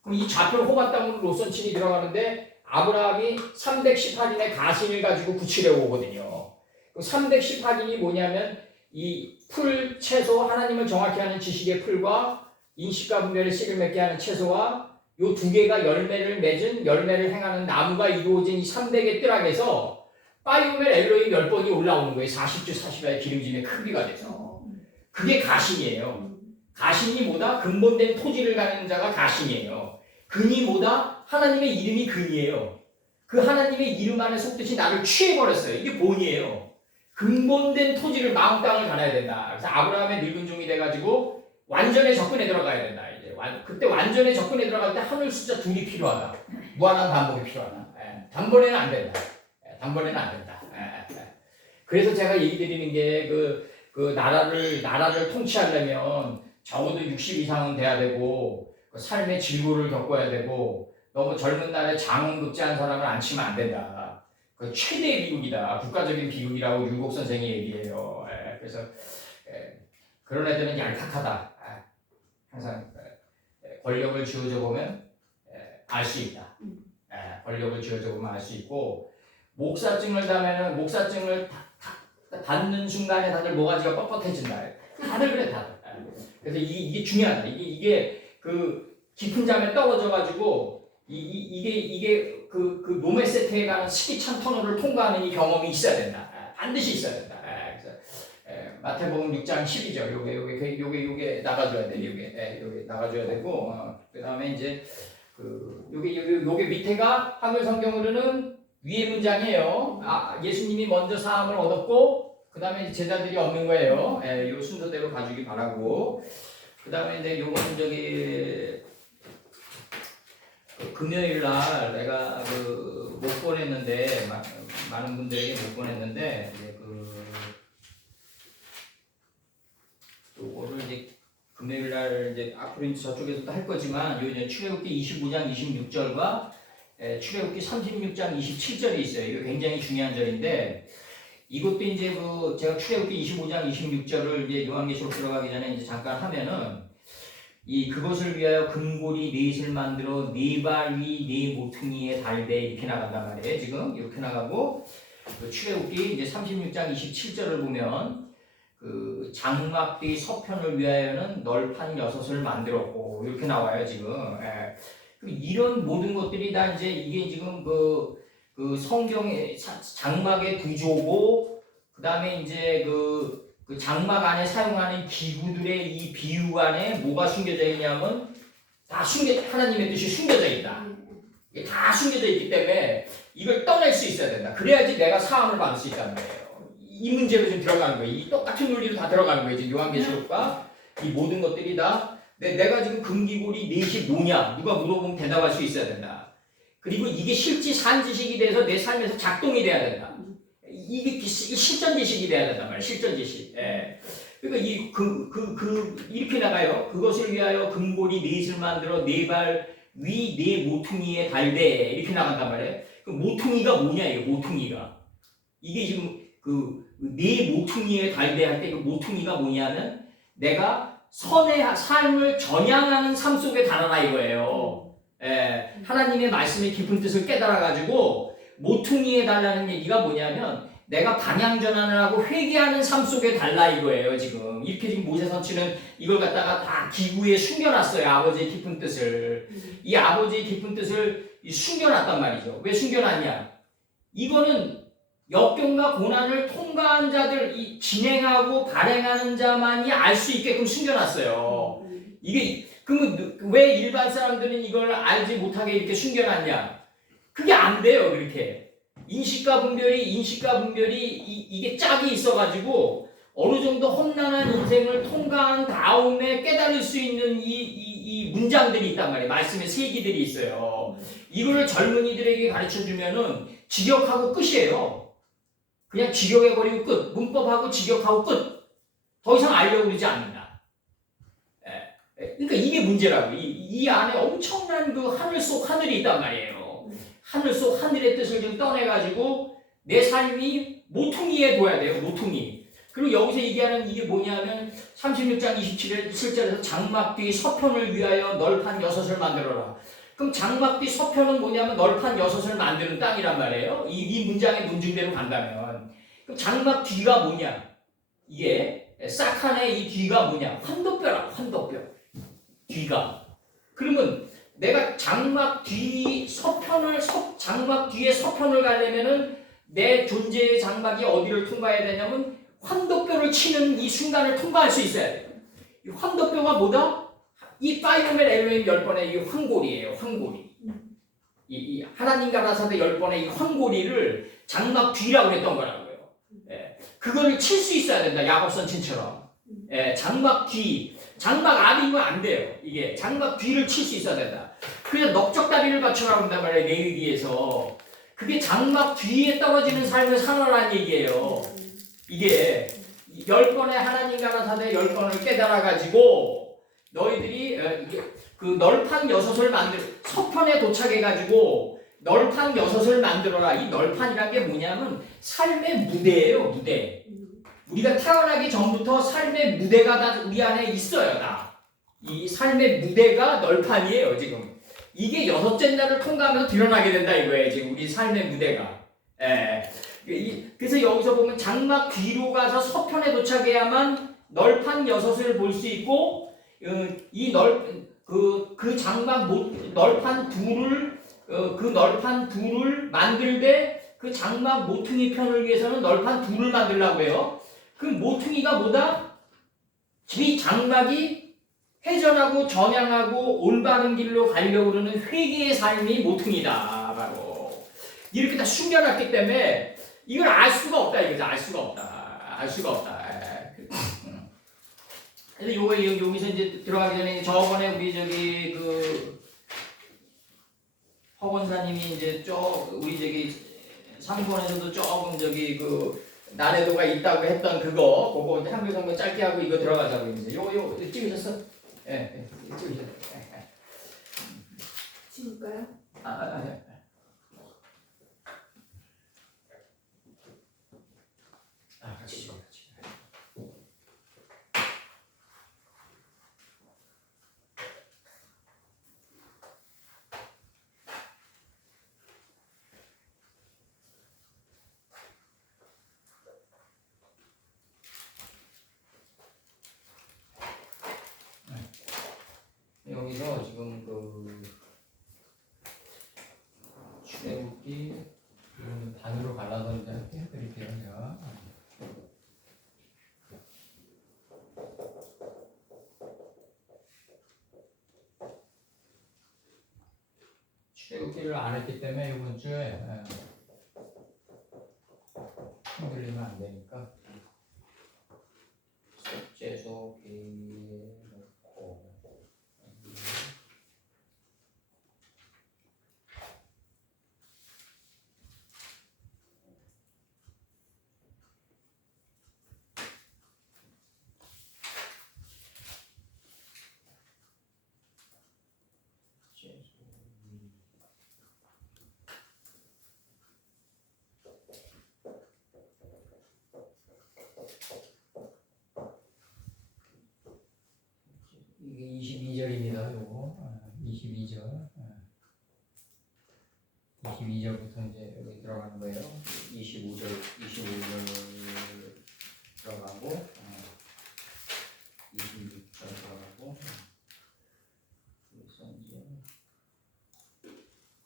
그럼 이 좌편 호바 땅으로 노선친이 들어가는데 아브라함이 318인의 가신을 가지고 구치려 오거든요. 318인이 뭐냐면 이 풀, 채소, 하나님을 정확히 하는 지식의 풀과 인식과 분별의 씨를 맺게 하는 채소와 요 두 개가 열매를 행하는 나무가 이루어진 이 300의 뜰악에서 파이오멜 엘로이 몇 번이 올라오는 거예요. 40주 40야의 기름짐의 크기가 돼서. 그게 가신이에요. 가신이 뭐다? 근본된 토지를 가는 자가 가신이에요. 근이 뭐다? 하나님의 이름이 근이에요. 그 하나님의 이름 안에 속듯이 나를 취해버렸어요. 이게 본이에요. 근본된 토지를 마음 땅을 가나야 된다. 그래서 아브라함의 늙은 종이 돼가지고 완전에 접근에 들어가야 된다. 이제 그때 완전에 접근에 들어갈 때 하늘 숫자 2이 필요하다. 무한한 반복이 필요하다. 단번에는 안 된다. 단번에는 안 된다. 그래서 제가 얘기 드리는 게 그 나라를 통치하려면 적어도 60 이상은 돼야 되고 그 삶의 질고를 겪어야 되고 너무 젊은 날에 장원급제한 사람을 앉히면 안 된다. 그 최대의 비극이다. 국가적인 비극이라고 율곡 선생이 얘기해요. 그래서 그런 애들은 얄팍하다. 항상 권력을 쥐어져 보면 알 수 있다. 권력을 쥐어져 보면 알 수 있고 목사증을 다면은 목사증을 받는 순간에 다들 모가지가 뻣뻣해진다. 다들 그래 다들. 그래서 이게 중요하다. 이게 그 깊은 잠에 떨어져가지고 이게 그 노메 세트에 가는 스키찬 터널을 통과하는 이 경험이 있어야 된다. 반드시 있어야 된다. 그래서 마태복음 6장 10이죠. 요게 나가줘야 돼. 요게 나가줘야 되고 그다음에 이제 요게 밑에가 한글 성경으로는 위의 문장이에요. 예수님이 먼저 사함을 얻었고 그다음에 제자들이 얻는 거예요. 요 순서대로 가주기 바라고. 그다음에 이제 요거는 저기 금요일 날 내가 못 보냈는데 많은 분들에게 못 보냈는데 이제 요거를 이제 금요일 날 이제 앞으로 이제 저쪽에서 또 할 거지만 요 이제 출애굽기 25장 26절과 출애굽기 36장 27절이 있어요. 이거 굉장히 중요한 절인데 이것도 이제 제가 출애굽기 25장 26절을 이제 요한계시록 들어가기 전에 이제 잠깐 하면은 그것을 위하여 금고리 넷을 만들어 네 발 위 네 모퉁이에 달되 이렇게 나간단 말이에요. 지금 이렇게 나가고 출애굽기 이제 36장 27절을 보면 그 장막뒤 서편을 위하여는 널판 6을 만들었고 이렇게 나와요. 지금. 이런 모든 것들이 다 이제 이게 지금 그 성경의 장막의 구조고 그 다음에 이제 그 장막 안에 사용하는 기구들의 이 비유 안에 뭐가 숨겨져 있냐면 다 하나님의 뜻이 숨겨져 있다. 이게 다 숨겨져 있기 때문에 이걸 떠낼 수 있어야 된다. 그래야지 내가 사함을 받을 수 있다는 거예요. 이 문제로 좀 들어가는 거예요. 이 똑같은 논리로 다 들어가는 거예요. 지금 요한계시록과 이 모든 것들이 다 내가 지금 금기골이 넷이 뭐냐 누가 물어보면 대답할 수 있어야 된다. 그리고 이게 실지 산지식이 돼서 내 삶에서 작동이 돼야 된다. 이게 실전 지식이 돼야 된단 말이에요. 실전 지식. 그러니까 이렇게 나가요. 그것을 위하여 금고리 넷을 만들어 네 발 위 네 모퉁이에 달되 이렇게 나간단 말이에요. 그 모퉁이가 뭐냐 이게 모퉁이가 이게 지금 네 모퉁이에 달되 할 때 그 모퉁이가 뭐냐면 내가 선의 삶을 전향하는 삶 속에 달아라 이거예요. 하나님의 말씀의 깊은 뜻을 깨달아가지고 모퉁이에 달라는 얘기가 뭐냐면 내가 방향 전환을 하고 회개하는 삶 속에 달라 이거예요. 지금 이렇게 지금 모세 선지는 이걸 갖다가 다 기구에 숨겨놨어요. 아버지의 깊은 뜻을. 이 아버지의 깊은 뜻을 숨겨놨단 말이죠. 왜 숨겨놨냐? 이거는 역경과 고난을 통과한 자들, 진행하고 발행하는 자만이 알 수 있게끔 숨겨놨어요. 이게 그러면 왜 일반 사람들은 이걸 알지 못하게 이렇게 숨겨놨냐? 그게 안 돼요. 그렇게 인식과 분별이 이게 짝이 있어가지고 어느 정도 험난한 인생을 통과한 다음에 깨달을 수 있는 이 문장들이 있단 말이에요. 말씀의 세기들이 있어요. 이거를 젊은이들에게 가르쳐주면은 직역하고 끝이에요. 그냥 직역해버리고 끝. 문법하고 직역하고 끝. 더 이상 알려고 그러지 않는다. 그러니까 이게 문제라고. 이 안에 엄청난 그 하늘 속 하늘이 있단 말이에요. 하늘 속 하늘의 뜻을 좀 떠내가지고 내 삶이 모퉁이에 둬야 돼요. 모퉁이. 그리고 여기서 얘기하는 이게 뭐냐면 36장 27절에서 장막 뒤 서편을 위하여 널판 6을 만들어라. 그럼 장막 뒤 서편은 뭐냐면 널판 6을 만드는 땅이란 말이에요. 이 문장의 문중대로 간다면. 그럼 장막 뒤가 뭐냐? 이게 싹한의 이 뒤가 뭐냐? 환도뼈라. 환도뼈. 뒤가. 그러면 내가 장막 뒤에 서편을 가려면은 내 존재의 장막이 어디를 통과해야 되냐면 환도뼈를 치는 이 순간을 통과할 수 있어야 돼요. 이 환도뼈가 뭐다? 이 파이오멜 엘로힘 10번의 이 환골이에요. 환골이. 이 하나님 가라사대 10번의 이 황고리를 장막 뒤라고 했던 거라고요. 예, 그거를 칠 수 있어야 된다. 야곱선 친처럼. 예, 장막 뒤, 장막 앞이면 안 돼요. 이게 장막 뒤를 칠 수 있어야 된다. 그래서 넓적다리를 받쳐라고 한단 말이에요. 레위기에서. 그게 장막 뒤에 떨어지는 삶을 살아라는 얘기예요. 이게 10번의 하나님 가라사대 10번을 깨달아가지고 너희들이 그 널판 6을 서편에 도착해가지고 널판 6을 만들어라. 이 널판이란 게 뭐냐면 삶의 무대예요. 무대. 우리가 태어나기 전부터 삶의 무대가 다 우리 안에 있어요. 다. 이 삶의 무대가 널판이에요. 지금. 이게 6째 날을 통과하면서 드러나게 된다 이거예요. 지금 우리 삶의 무대가. 예. 그래서 여기서 보면 장막 뒤로 가서 서편에 도착해야만 널판 6을 볼 수 있고 그 장막 널판 둘을 그 널판 둘을 만들되 그 장막 모퉁이 편을 위해서는 널판 둘을 만들려고 해요. 그 모퉁이가 뭐다? 이 장막이 회전하고 전향하고 올바른 길로 가려고 그러는 회개의 삶이 모퉁이다. 바로 이렇게 다 숨겨놨기 때문에 이걸 알 수가 없다 이거죠. 알 수가 없다. 그래서 여기서 이제 들어가기 전에 저번에 우리 저기 그 허 권사님이 이제 우리 저기 3번에서도 조금 저기 그 난해도가 있다고 했던 그거 이제 한글 짧게 하고 이거 들어가자고 이제 요거 찍으셨어? 예, 찍으셨어요. 찍을까요? 네. 같이 찍어. 여기서 지금 그 출애굽기 반으로 갈라서 이제 해드릴게요. 제가. 출애굽기를 안 했기 때문에 이번 주에 흔들리면 안 되니까 속죄소 개에 넣고 이게 22절입니다. 요거 22절. 22절부터 이제 여기 들어가는 거예요. 25절 들어가고 26절 들어가고 그래서 이제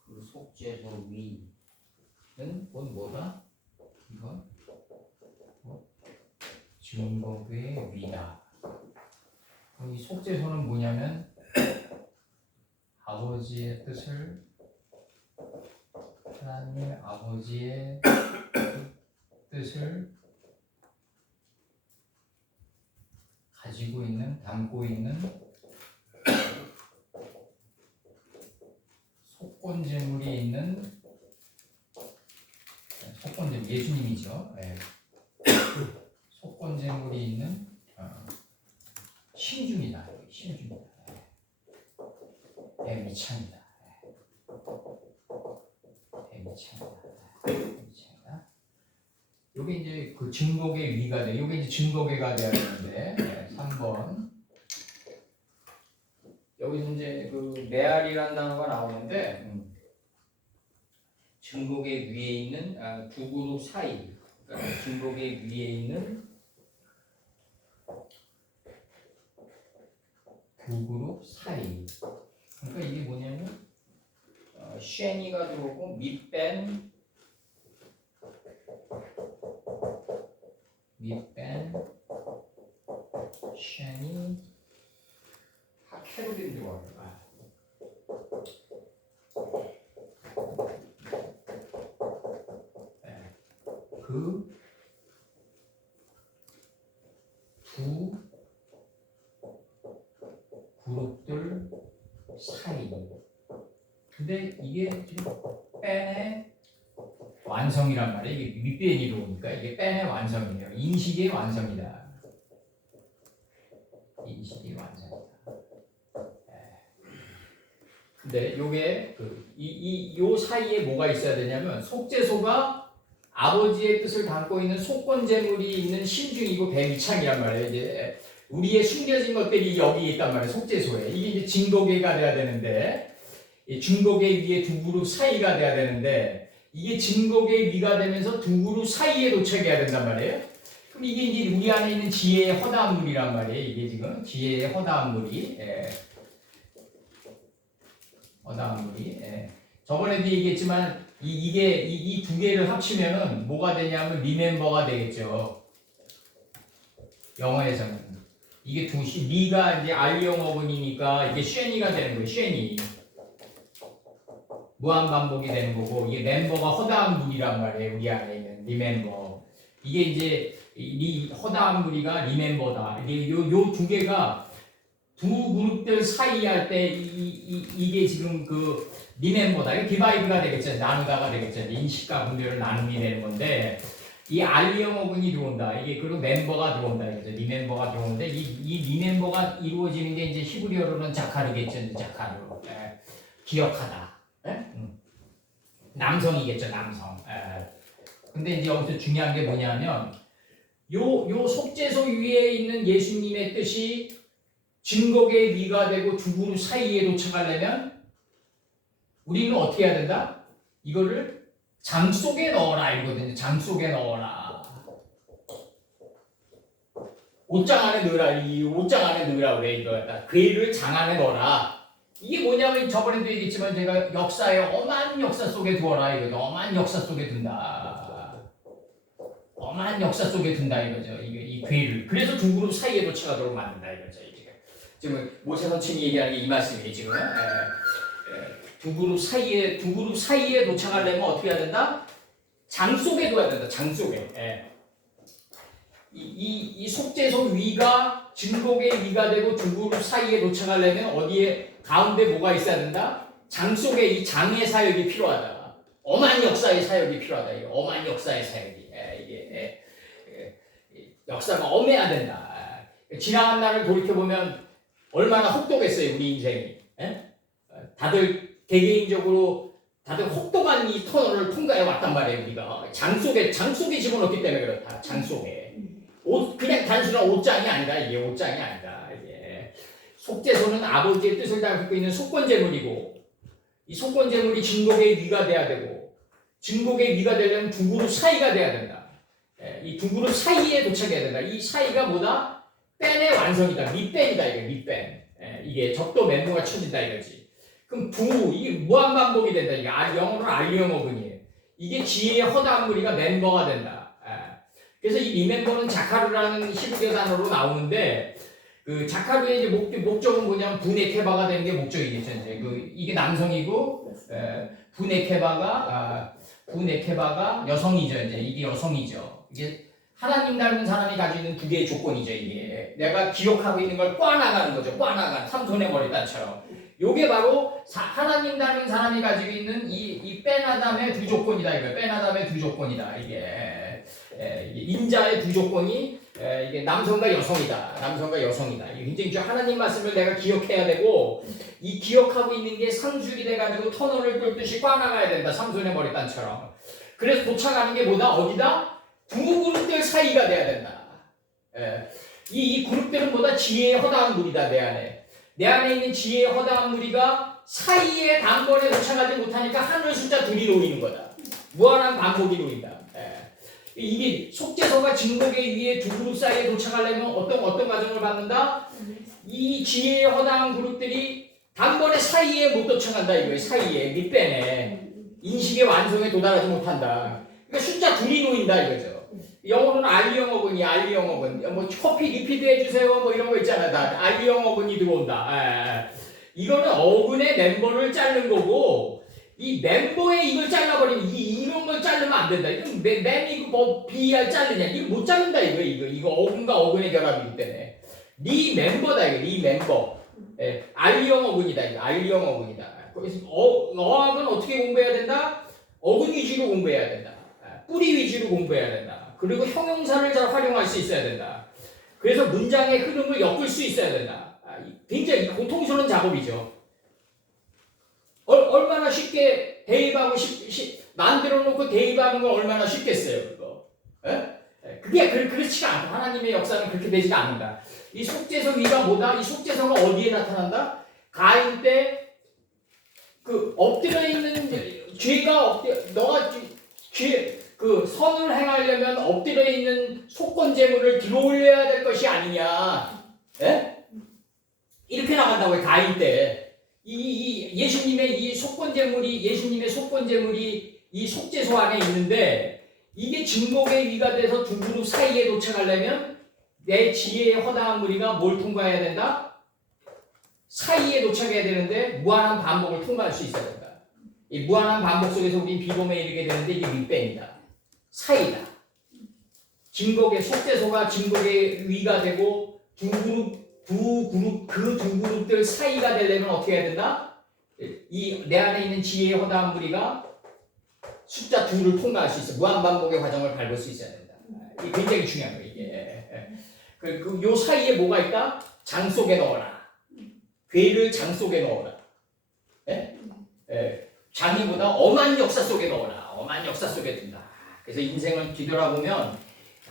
그 속죄소 위는 곧 뭐다? 이건 증거의 위다. 이 속죄소는 뭐냐면 아버지의 뜻을 하나님 아버지의 뜻을 가지고 있는 담고 있는 속건제물이 있는 속건제물 예수님이죠. 네. 속건제물이 있는 심중이다. 심중이다. 미창이다. 미창이다. 요게 이제 그 증거의 위가 돼. 요게 이제 증거계가 돼야 되는데 3번. 여기서 이제 그 메아리라는 단어가 나오는데 증거계 위에 있는 두 그룹 사이. 그러니까 증거계 위에 있는 두 그룹 사이. 그러니까 이게 뭐냐면 쉐니가 들어오고 밑밴 쉐니 케루빈 들어와요. 두 그룹들 사이. 근데 이게 지금 뺀의 완성이란 말이에요. 이게 밑변이 들어오니까 이게 뺀의 완성이에요. 인식의 완성이다. 인식의 완성이다. 근데 요게 요 사이에 뭐가 있어야 되냐면 속죄소가 아버지의 뜻을 담고 있는 속건제물이 있는 심중이고 배미창이란 말이에요. 이제 우리의 숨겨진 것들이 여기 있단 말이에요. 속죄소에. 이게 이제 증거계가 돼야 되는데 증거계 위에 두 그룹 사이가 돼야 되는데 이게 증거계 위가 되면서 두 그룹 사이에 도착해야 된단 말이에요. 그럼 이게 이제 우리 안에 있는 지혜의 허다한 물이란 말이에요. 이게 지금 지혜의 허다한 물이. 허다한 물이. 저번에도 얘기했지만 이게 이 두 개를 합치면은 뭐가 되냐면 리멤버가 되겠죠. 영어에서는 이게 리가 이제 알리용 어근이니까 이게 쉐니가 되는 거예요. 쉐니 무한 반복이 되는 거고 이게 멤버가 허다한 물이란 말이에요. 우리 안에 있는 리멤버. 이게 이제 이 허다한 물이가 리멤버다. 이게 요 두 개가 두 그룹들 사이 할 때 이게 지금 그 리멤버다. 이게 디바이드가 되겠죠. 나누다가 되겠죠. 인식과 분별을 나눔이 되는 건데 이 알리형 어근이 들어온다. 이게 그리고 멤버가 들어온다. 이거죠. 리멤버가 들어오는데 이 리멤버가 이루어지는 게 이제 히브리어로는 자카르겠죠. 자카르. 기억하다. 남성이겠죠. 남성. 근데 이제 여기서 중요한 게 뭐냐면 요 속죄소 위에 있는 예수님의 뜻이 증거계 위가 되고 두 그룹 사이에 도착하려면 우리는 어떻게 해야 된다? 이거를 장 속에 넣어라 이거거든요. 장 속에 넣어라. 옷장 안에 넣으라. 이 옷장 안에 넣으라 그래. 이거 괴를 장 안에 넣어라. 이게 뭐냐면 저번에도 얘기했지만 제가 역사의 엄한 역사 속에 두어라 이거죠. 엄한 역사 속에 둔다. 엄한 역사 속에 둔다 이거죠. 이 괴를. 그래서 두 그룹 사이에 도착하도록 만든다 이거죠. 지금 모세 선생님이 얘기하는 게 이 말씀이에요. 지금 두 그룹 사이에 도착하려면 어떻게 해야 된다? 장 속에 둬야 된다. 장 속에. 이 속죄소 위가 증거의 위가 되고 두 그룹 사이에 도착하려면 어디에 가운데 뭐가 있어야 된다? 장 속에 이 장의 사역이 필요하다. 엄한 역사의 사역이 필요하다. 이게 엄한 역사의 사역이. 이게 역사가 엄해야 된다. 지나간 날을 돌이켜 보면 얼마나 혹독했어요 우리 인생이. 다들 개개인적으로 다들 혹독한 이 터널을 통과해 왔단 말이에요 우리가. 장 속에 집어넣기 때문에 그렇다. 장 속에 옷 그냥 단순한 옷장이 아니다. 이게 옷장이 아니다. 이게 속죄소는 아버지의 뜻을 담고 있는 속건제물이고 이 속건제물이 증거의 위가 돼야 되고 증거의 위가 되려면 두 그룹 사이가 돼야 된다. 이 두 그룹 사이에 도착해야 된다. 이 사이가 뭐다? 뺀의 완성이다. 밑뺀이다. 이게 밑뺀. 이게 적도 멤버가 쳐진다 이거지. 그럼 이게 무한 반복이 된다. 이게 영어로는 알리형 어근이에요. 이게 지혜의 허다한 무리가 멤버가 된다. 그래서 이 리멤버는 자카르라는 히브리어 단어로 나오는데 그 자카르의 이제 목적은 뭐냐면 분해케바가 되는 게 목적이겠죠. 이제 이게 남성이고 분해케바가 여성이죠. 이제 이게 여성이죠. 이게 하나님 닮은 사람이 가지고 있는 두 개의 조건이죠. 이게 내가 기억하고 있는 걸 꽈나가는 거죠. 꽈나가는 삼손의 머리단처럼. 요게 바로 하나님 닮은 사람이 가지고 있는 이 뺀아담의 두 조건이다. 이거예요. 뺀아담의 두 조건이다. 이게 인자의 두 조건이 이게 남성과 여성이다. 남성과 여성이다. 이게 굉장히 하나님 말씀을 내가 기억해야 되고 이 기억하고 있는 게 상술이 돼가지고 터널을 뚫듯이 꽈나가야 된다. 삼손의 머리단처럼. 그래서 도착하는 게 뭐다? 어디다? 두 그룹들 사이가 돼야 된다. 이 그룹들은 뭐다? 지혜의 허다한 무리다. 내 안에 있는 지혜의 허다한 무리가 사이에 단번에 도착하지 못하니까 하늘 숫자 둘이 놓이는 거다. 무한한 반복이 놓인다. 이게 속죄소가 증거계 위에 두 그룹 사이에 도착하려면 어떤 과정을 받는다? 이 지혜의 허다한 그룹들이 단번에 사이에 못 도착한다. 이거예요. 사이에 밑변에 인식의 완성에 도달하지 못한다. 그러니까 숫자 둘이 놓인다 이거죠. 영어로는 알리형 어근이 알리형 어근. 뭐 커피 리피드 해주세요. 뭐 이런 거 있잖아. 다 알리형 어근이 들어온다. 이거는 어근의 멤버를 자른 거고 이 멤버에 이걸 잘라버리면 이런 걸 자르면 안 된다. 이건 이거 뭐 BR 자르냐? 이거 못 자른다 이거 어근과 어근의 결합이기 때문에 네 멤버다 이거 네 멤버. 예, R형 어근이다 이거 R형 어근이다. 그래서 어학은 어떻게 공부해야 된다? 어근 위주로 공부해야 된다. 뿌리 위주로 공부해야 된다. 그리고 형용사를 잘 활용할 수 있어야 된다. 그래서 문장의 흐름을 엮을 수 있어야 된다. 굉장히 고통스러운 작업이죠. 얼마나 쉽게 대입하고 만들어 놓고 대입하는 건 얼마나 쉽겠어요, 그거. 예? 그게 그렇지가 않다. 하나님의 역사는 그렇게 되지가 않는다. 이 속죄서 위가 뭐다? 이 속죄서가 어디에 나타난다? 가인 때 그 엎드려 있는 죄가 너가 그 선을 행하려면 엎드려 있는 속건 제물을 들어올려야 될 것이 아니냐. 예? 이렇게 나간다고요. 가인 때. 예수님의 예수님의 속건 제물이 이 속죄소 안에 있는데 이게 증거의 위가 돼서 두 그룹 사이에 도착하려면 내 지혜의 허다한 무리가 뭘 통과해야 된다? 사이에 도착해야 되는데 무한한 반복을 통과할 수 있어야 된다. 이 무한한 반복 속에서 우리 비범에 이르게 되는데 이게 밑밴이다. 사이다. 증거의 속죄소가 증거의 위가 되고 두 그룹 그 두 그룹들 사이가 되려면 어떻게 해야 된다? 이 내 안에 있는 지혜의 허다한 무리가 숫자 2를 통과할 수 있어. 무한 반복의 과정을 밟을 수 있어야 된다. 이게 굉장히 중요한 거예요. 이게. 요 사이에 뭐가 있다? 장 속에 넣어라. 괴를 장 속에 넣어라. 예? 예. 장이보다 엄한 역사 속에 넣어라. 엄한 역사 속에 둔다. 그래서 인생을 뒤돌아보면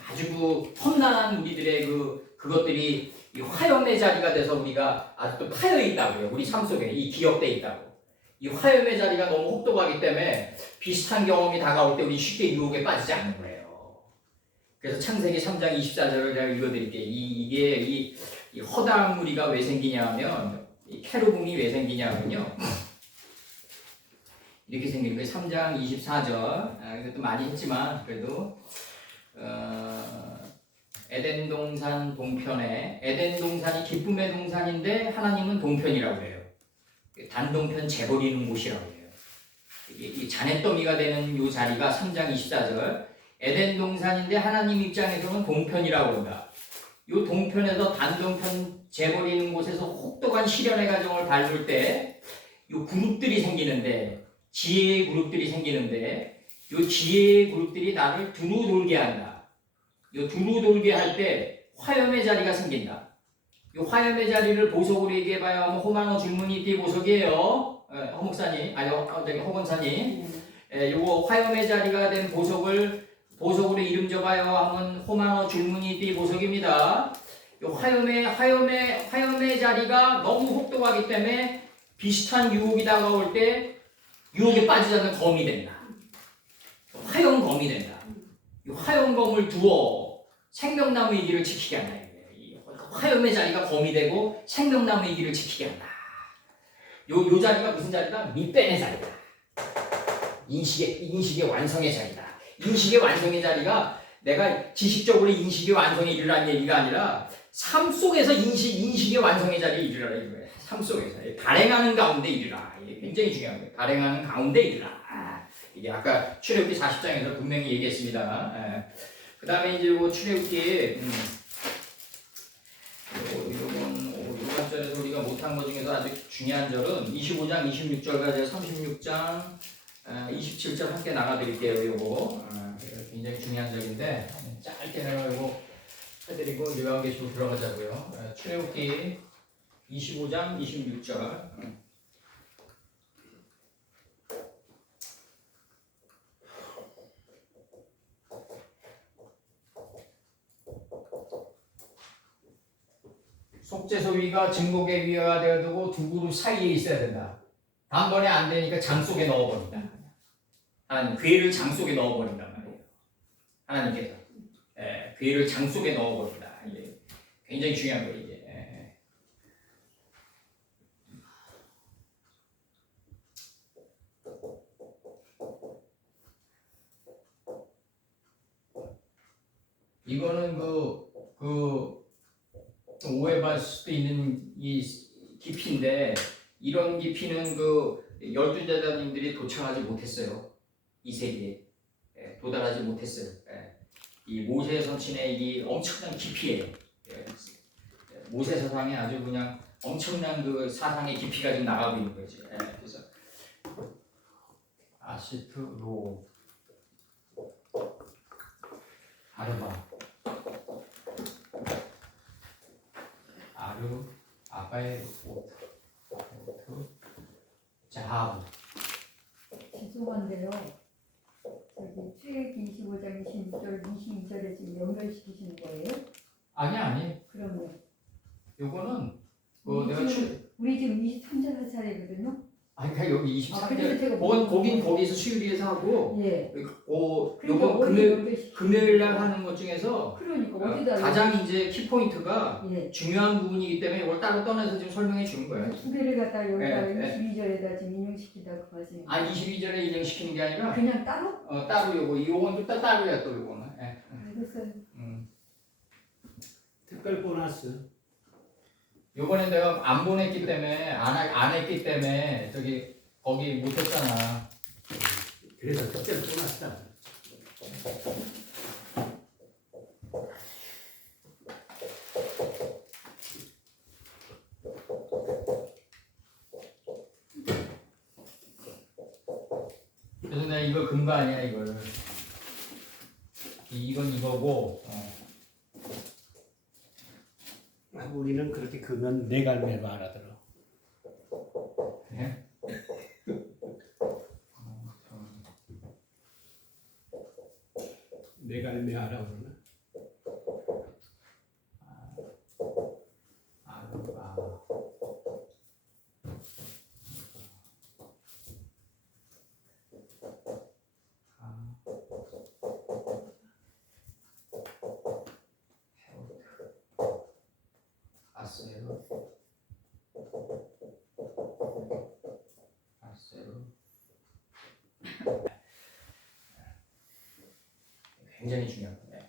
아주 그 험난한 우리들의 그것들이 이 화염의 자리가 돼서 우리가 아직도 파여 있다고요. 우리 삶 속에 이 기억돼 있다고. 이 화염의 자리가 너무 혹독하기 때문에 비슷한 경험이 다가올 때 우리 쉽게 유혹에 빠지지 않는 거예요. 그래서 창세기 3장 24절을 제가 읽어드릴게요. 이게 이 허다한 무리가 왜 생기냐면 이 캐루궁이 왜 생기냐면요. 이렇게 생기는 거예요. 3장 24절. 이것도 많이 했지만 그래도 에덴 동산 동편에 에덴 동산이 기쁨의 동산인데 하나님은 동편이라고 해요. 단동편 재버리는 곳이라고 해요. 이 잔해더미가 되는 이 자리가 3장 24절. 에덴 동산인데 하나님 입장에서는 동편이라고 한다. 이 동편에서 단동편 재버리는 곳에서 혹독한 시련의 과정을 밟을 때 이 그룹들이 생기는데 지혜의 그룹들이 생기는데 이 지혜의 그룹들이 나를 두루 돌게 한다. 이 두루 돌게 할 때 화염의 자리가 생긴다. 이 화염의 자리를 보석으로 얘기해봐야 하면 호만어 줄무늬띠 보석이에요. 허 목사님, 아니 허 권사님. 요거 화염의 자리가 된 보석으로 이름 줘봐요 하면 호만어 줄무늬띠 보석입니다. 요 화염의 자리가 너무 혹독하기 때문에 비슷한 유혹이 다가올 때 유혹에 빠지지 않는 검이 된다. 화염검이 된다. 이 화염검을 두어 생명나무의 길을 지키게 한다. 화염의 자리가 검이 되고 생명나무의 길을 지키게 한다. 요 자리가 무슨 자리다? 밑밴의 자리다. 인식의 완성의 자리다. 인식의 완성의 자리가 내가 지식적으로 인식의 완성에 이르라는 얘기가 아니라 삶 속에서 인식의 완성의 자리에 이르라 이거예요. 삶 속에서 발행하는 가운데 이르라. 이게 굉장히 중요한 거예요. 발행하는 가운데 이르라. 이게 아까 출애굽기 40장에서 분명히 얘기했습니다. 그 다음에 이제 요 출애굽기 이번 절에서 우리가 못한 것 중에서 아주 중요한 절은 25장 26절까지 36장 27절 함께 나가드릴게요. 요거 굉장히 중요한 절인데 짧게 내가 요거 해드리고 요한계시록 들어가자고요. 출애굽기 25장 26절. 속죄소 위가 증거의 위가 되어두고 두 그룹 사이에 있어야 된다. 단번에 안 되니까 장 속에 넣어버린다. 하나님 괴를 장 속에 넣어버린단 말이에요. 하나님께서 괴를 장 속에 넣어버린다. 이게 굉장히 중요한 거예요. 이게. 이거는 오해받을 수도 있는 이 깊이인데 이런 깊이는 열두 제자님들이 도착하지 못했어요. 이 세계에 도달하지 못했어요. 이 모세 선친의 이 엄청난 깊이에 모세 사상에 아주 그냥 엄청난 그 사상의 깊이가 지금 나가고 있는 거지. 그래서 아시트 로 아르바 아르 아바의 오트 자하부. 죄송한데요. 저기 출애굽기 25장 26절 22절에 지금 연결시키시는 거예요? 아니 그러면 요거는 우리 내가 우리 지금 23절 할 차례거든요. 그러니까 여기 그래서 23절 제가 거긴 거기서 수유리에서 하고 예. 요거 어디 금요일 날 하는 것 중에서 그러니까 어디다 가장 이제 키포인트가 예. 중요한 부분이기 때문에 이걸 따로 떠나서 지금 설명해 주는 거예요. 두 개를 갖다 여기다 예. 22절에다 지금 인용시키다 그 말씀이에요. 22절에 인용시키는 게 아니라 그냥 따로? 따로 요건 또 따로야 또 요거는. 알겠어요. 특별 보너스. 요번에 내가 안 보냈기 때문에 안 했기 때문에 저기 거기 못했잖아. 그래서 특별 보너스다. 그래서 내가 이거 근 거 아니야 이거를. 이건 이거고. 우리는 그렇게 그건 네 갈매로 알아들어. 네? 네 갈매 알아 그러나? 굉장히 중요한 거예요.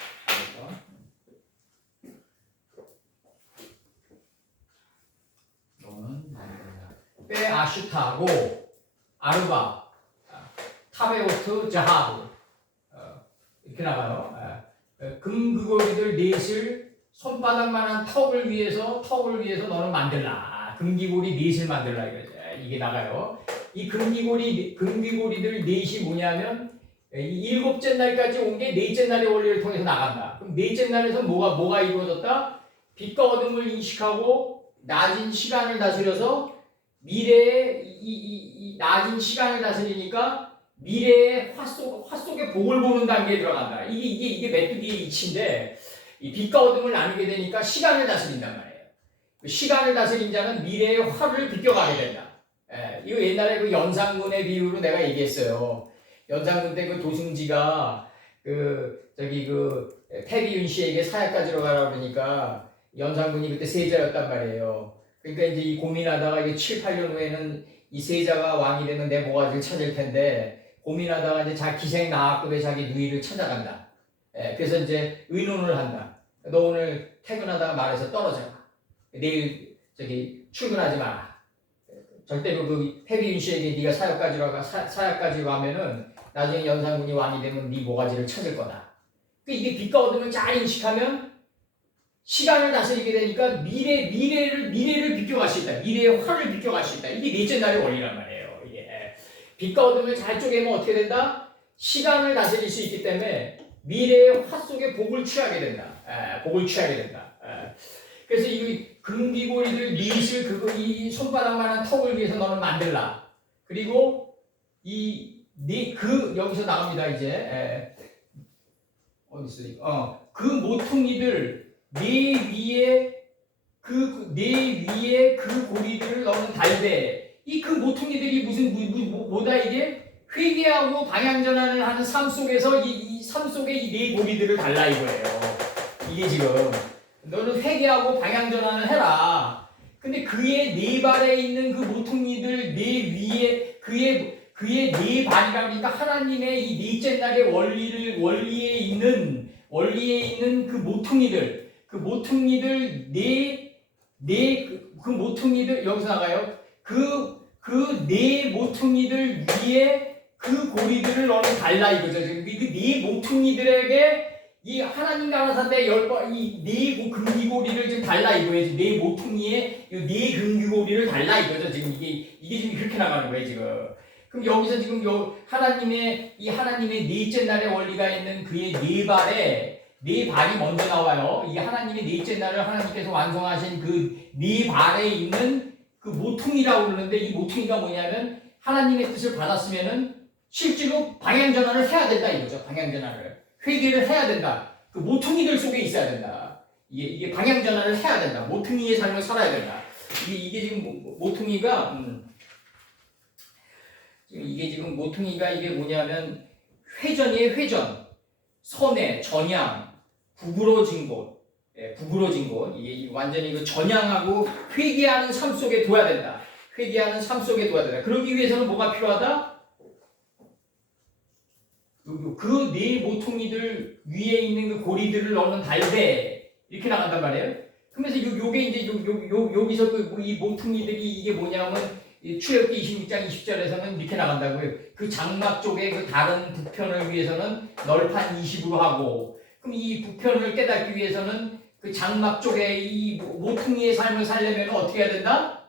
너는 빼 아슈타고 아르바 타베오트 자하부 이렇게 나가요. 금귀고리들 넷을 손바닥만한 턱을 위해서 너는 만들라. 금귀고리 넷을 만들라 이거죠. 이게 나가요. 이 금귀고리들 넷이 뭐냐면 일곱째 날까지 온 게 넷째 날의 원리를 통해서 나간다. 그럼 넷째 날에서 뭐가 이루어졌다? 빛과 어둠을 인식하고 낮은 시간을 다스려서 미래의 이 낮은 시간을 다스리니까 미래의 화 속의 복을 보는 단계에 들어간다. 이게 메뚜기의 이치인데 이 빛과 어둠을 나누게 되니까 시간을 다스린단 말이에요. 그 시간을 다스린 자는 미래의 화를 비껴가게 된다. 이거 옛날에 그 연산군의 비유로 내가 얘기했어요. 연산군 때 그 도승지가 태비윤 씨에게 사약 가지러 가라 그러니까 연산군이 그때 세자였단 말이에요. 그러니까 이제 이 고민하다가 이게 7, 8년 후에는 이 세자가 왕이 되면 내 모가지를 찾을 텐데 고민하다가 이제 자기 기생 나왔거든 자기 누이를 찾아간다. 그래서 이제 의논을 한다. 너 오늘 퇴근하다가 말해서 떨어져라. 내일 출근하지 마라. 절대로 그 태비윤 씨에게 네가 사약 가지러 가면은 나중에 연산군이 왕이 되면 네 모가지를 찾을 거다. 이게 빛과 어둠을 잘 인식하면 시간을 다스리게 되니까 미래를 비껴갈 수 있다. 미래의 화를 비껴갈 수 있다. 이게 넷째 날의 원리란 말이에요. 이게 빛과 어둠을 잘 쪼개면 어떻게 된다? 시간을 다스릴 수 있기 때문에 미래의 화 속에 복을 취하게 된다. 복을 취하게 된다. 그래서 이 금귀고리들 넷을 이 손바닥만한 턱을 위해서 너는 만들라. 그리고 여기서 나옵니다 이제 어디 있어? 그 모퉁이들 내 위에 그 고리들을 너는 달되 이 그 모퉁이들이 뭐다 이게 회개하고 방향전환을 하는 삶 속에서 이 삶 속에 이 네 고리들을 달라 이거예요. 이게 지금 너는 회개하고 방향전환을 해라. 근데 그의 네 발에 있는 그 모퉁이들 네 위에 그의 네 발이라 그러니까 하나님의 이 넷째 날의 원리에 있는 그 모퉁이들 그 모퉁이들 여기서 나가요. 그 그 네 모퉁이들 위에 그 고리들을 너는 달라 이거죠. 지금 그 네 모퉁이들에게 이 하나님 나라 산대 10번 이네 금기고리를 지금 달라 이거예요. 네 모퉁이에 네 금기고리를 달라 이거죠. 지금 이게 지금 그렇게 나가는 거예요 지금. 그럼 여기서 지금 하나님의 넷째 날의 원리가 있는 그의 네 발이 먼저 나와요. 이 하나님의 넷째 날을 하나님께서 완성하신 그 네 발에 있는 그 모퉁이라고 그러는데 이 모퉁이가 뭐냐면 하나님의 뜻을 받았으면은 실제로 방향전환을 해야 된다 이거죠. 방향전환을 회개를 해야 된다. 그 모퉁이들 속에 있어야 된다. 이게 방향전환을 해야 된다. 모퉁이의 삶을 살아야 된다. 이게 지금 모퉁이가 이게 지금 모퉁이가 이게 뭐냐면 회전이에요. 회전, 선회, 전향, 구부러진 곳. 구부러진 곳, 이게 완전히 그 전향하고 회개하는 삶 속에 둬야 된다. 회개하는 삶 속에 둬야 된다. 그러기 위해서는 뭐가 필요하다? 그 네 모퉁이들 위에 있는 그 고리들을 너는 달되 이렇게 나간단 말이에요. 그러면서 요게 이제 여기서 이 모퉁이들이 이게 뭐냐면 출애굽기 26장 20절에서는 이렇게 나간다고요. 그 장막 쪽에 그 다른 부편을 위해서는 널판 20으로 하고, 그럼 이 부편을 깨닫기 위해서는 그 장막 쪽에 이 모퉁이의 삶을 살려면 어떻게 해야 된다?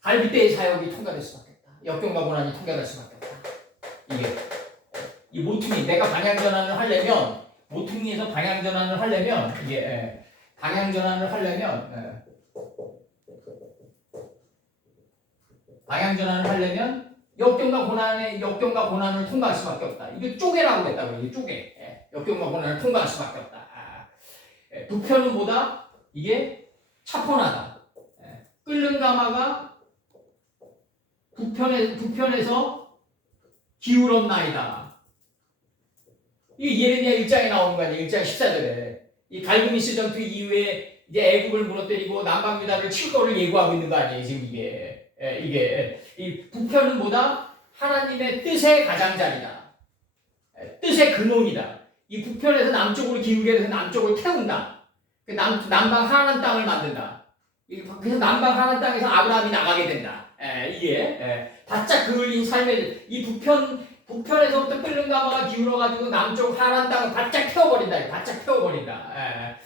갈빗대의 사역이 통과될 수밖에 없다. 역경과 고난이 통과될 수밖에 없다. 이 모퉁이, 내가 방향전환을 하려면, 모퉁이에서 방향전환을 하려면, 방향전환을 하려면 역경과 고난을 통과할 수밖에 없다. 이게 쪼개라고 했다고. 이게 쪼개. 역경과 고난을 통과할 수밖에 없다. 부편은 뭐다? 이게 차폰하다. 끓는 가마가 부편에서 기울었나이다. 이게 예레미야 1장에 나오는 거 아니에요? 1장 14절에. 이 갈그미스 전투 이후에 이제 애국을 무너뜨리고 남방 유다를 칠 거를 예고하고 있는 거 아니에요? 지금 이게 이 부편은 뭐다? 하나님의 뜻의 가장자리다. 뜻의 근원이다. 이 부편에서 남쪽으로 기울게 해서 남쪽을 태운다. 남방 하나님 땅을 만든다. 그래서 남방 하나님 땅에서 아브라함이 나가게 된다. 바짝 그을린 삶의 이 부편에서부터 끓는 가마가 기울어가지고 남쪽 하나님 땅을 바짝 태워버린다. 바짝 태워버린다.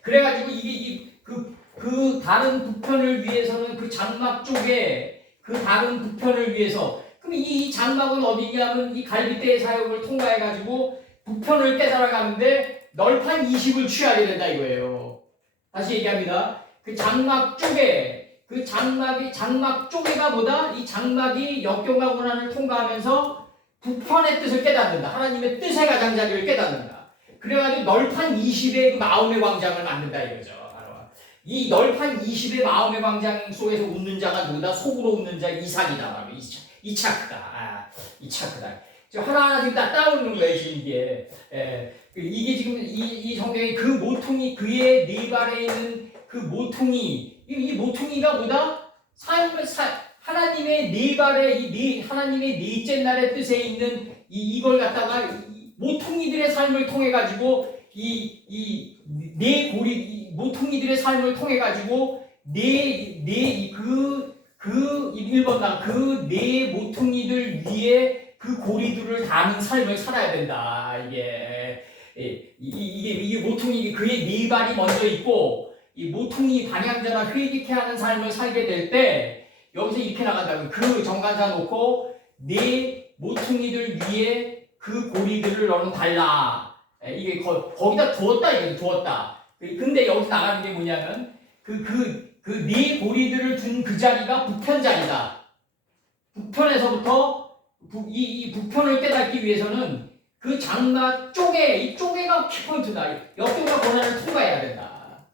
그래가지고 이게 그 다른 부편을 위해서는 그 장막 쪽에 그 다른 부편을 위해서, 그럼 이 장막은 어디냐면 이 갈빗대의 사역을 통과해가지고 부편을 깨달아가는데 널판 20을 취하게 된다 이거예요. 다시 얘기합니다. 그 장막 쪽에 장막 쪽에가 뭐다? 이 장막이 역경과 고난을 통과하면서 부편의 뜻을 깨닫는다. 하나님의 뜻의 가장자리를 깨닫는다. 그래가지고 널판 20의 그 마음의 광장을 만든다 이거죠. 이 널판 20의 마음의 광장 속에서 웃는 자가 누구다? 속으로 웃는 자 이삭이다. 바로 이 차크다. 이 차크다. 지금 하나하나 지금 다 따오는 거예요, 지금 이게. 이게 지금 이 성경의 그 모퉁이, 그의 네 발에 있는 그 모퉁이, 이 모퉁이가 뭐다? 하나님의 네 발에, 하나님의 넷째 날의 뜻에 있는 이걸 갖다가 모퉁이들의 삶을 통해가지고, 네 고리, 모퉁이들의 삶을 통해가지고, 1번당 그 네 모퉁이들 위에 그 고리들을 다는 삶을 살아야 된다. 이게 모퉁이, 그의 네 발이 먼저 있고, 이 모퉁이 방향전환 회개케 하는 삶을 살게 될 때, 여기서 이렇게 나간다고. 그 정관사 놓고, 네 모퉁이들 위에 그 고리들을 너는 달라. 이게 거기다 두었다, 이거죠. 두었다. 근데 여기서 나가는 게 뭐냐면, 네 고리들을 둔 그 자리가 부편 자리다. 부편에서부터 이 부편을 깨닫기 위해서는 그 장막 쪽에, 이 쪼개가 키포인트다. 역경과 고난을 통과해야 된다.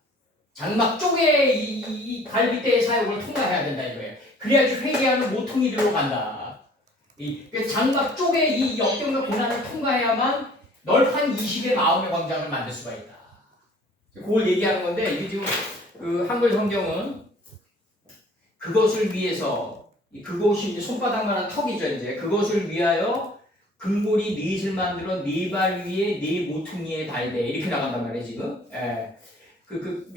장막 쪽에 이 갈빗대의 사역을 통과해야 된다 이거예요. 그래야지 회개하는 모퉁이들로 간다. 장막 쪽에 이 역경과 고난을 통과해야만 널판 20의 마음의 광장을 만들 수가 있다. 그걸 얘기하는 건데, 이게 지금 그 한글 성경은 그것을 위해서, 그것이 이제 손바닥만한 턱이죠. 이제 그것을 위하여 금고리 넷을 만들어 네 발 위에 네 모퉁이에 달되 이렇게 나간단 말이에요 지금.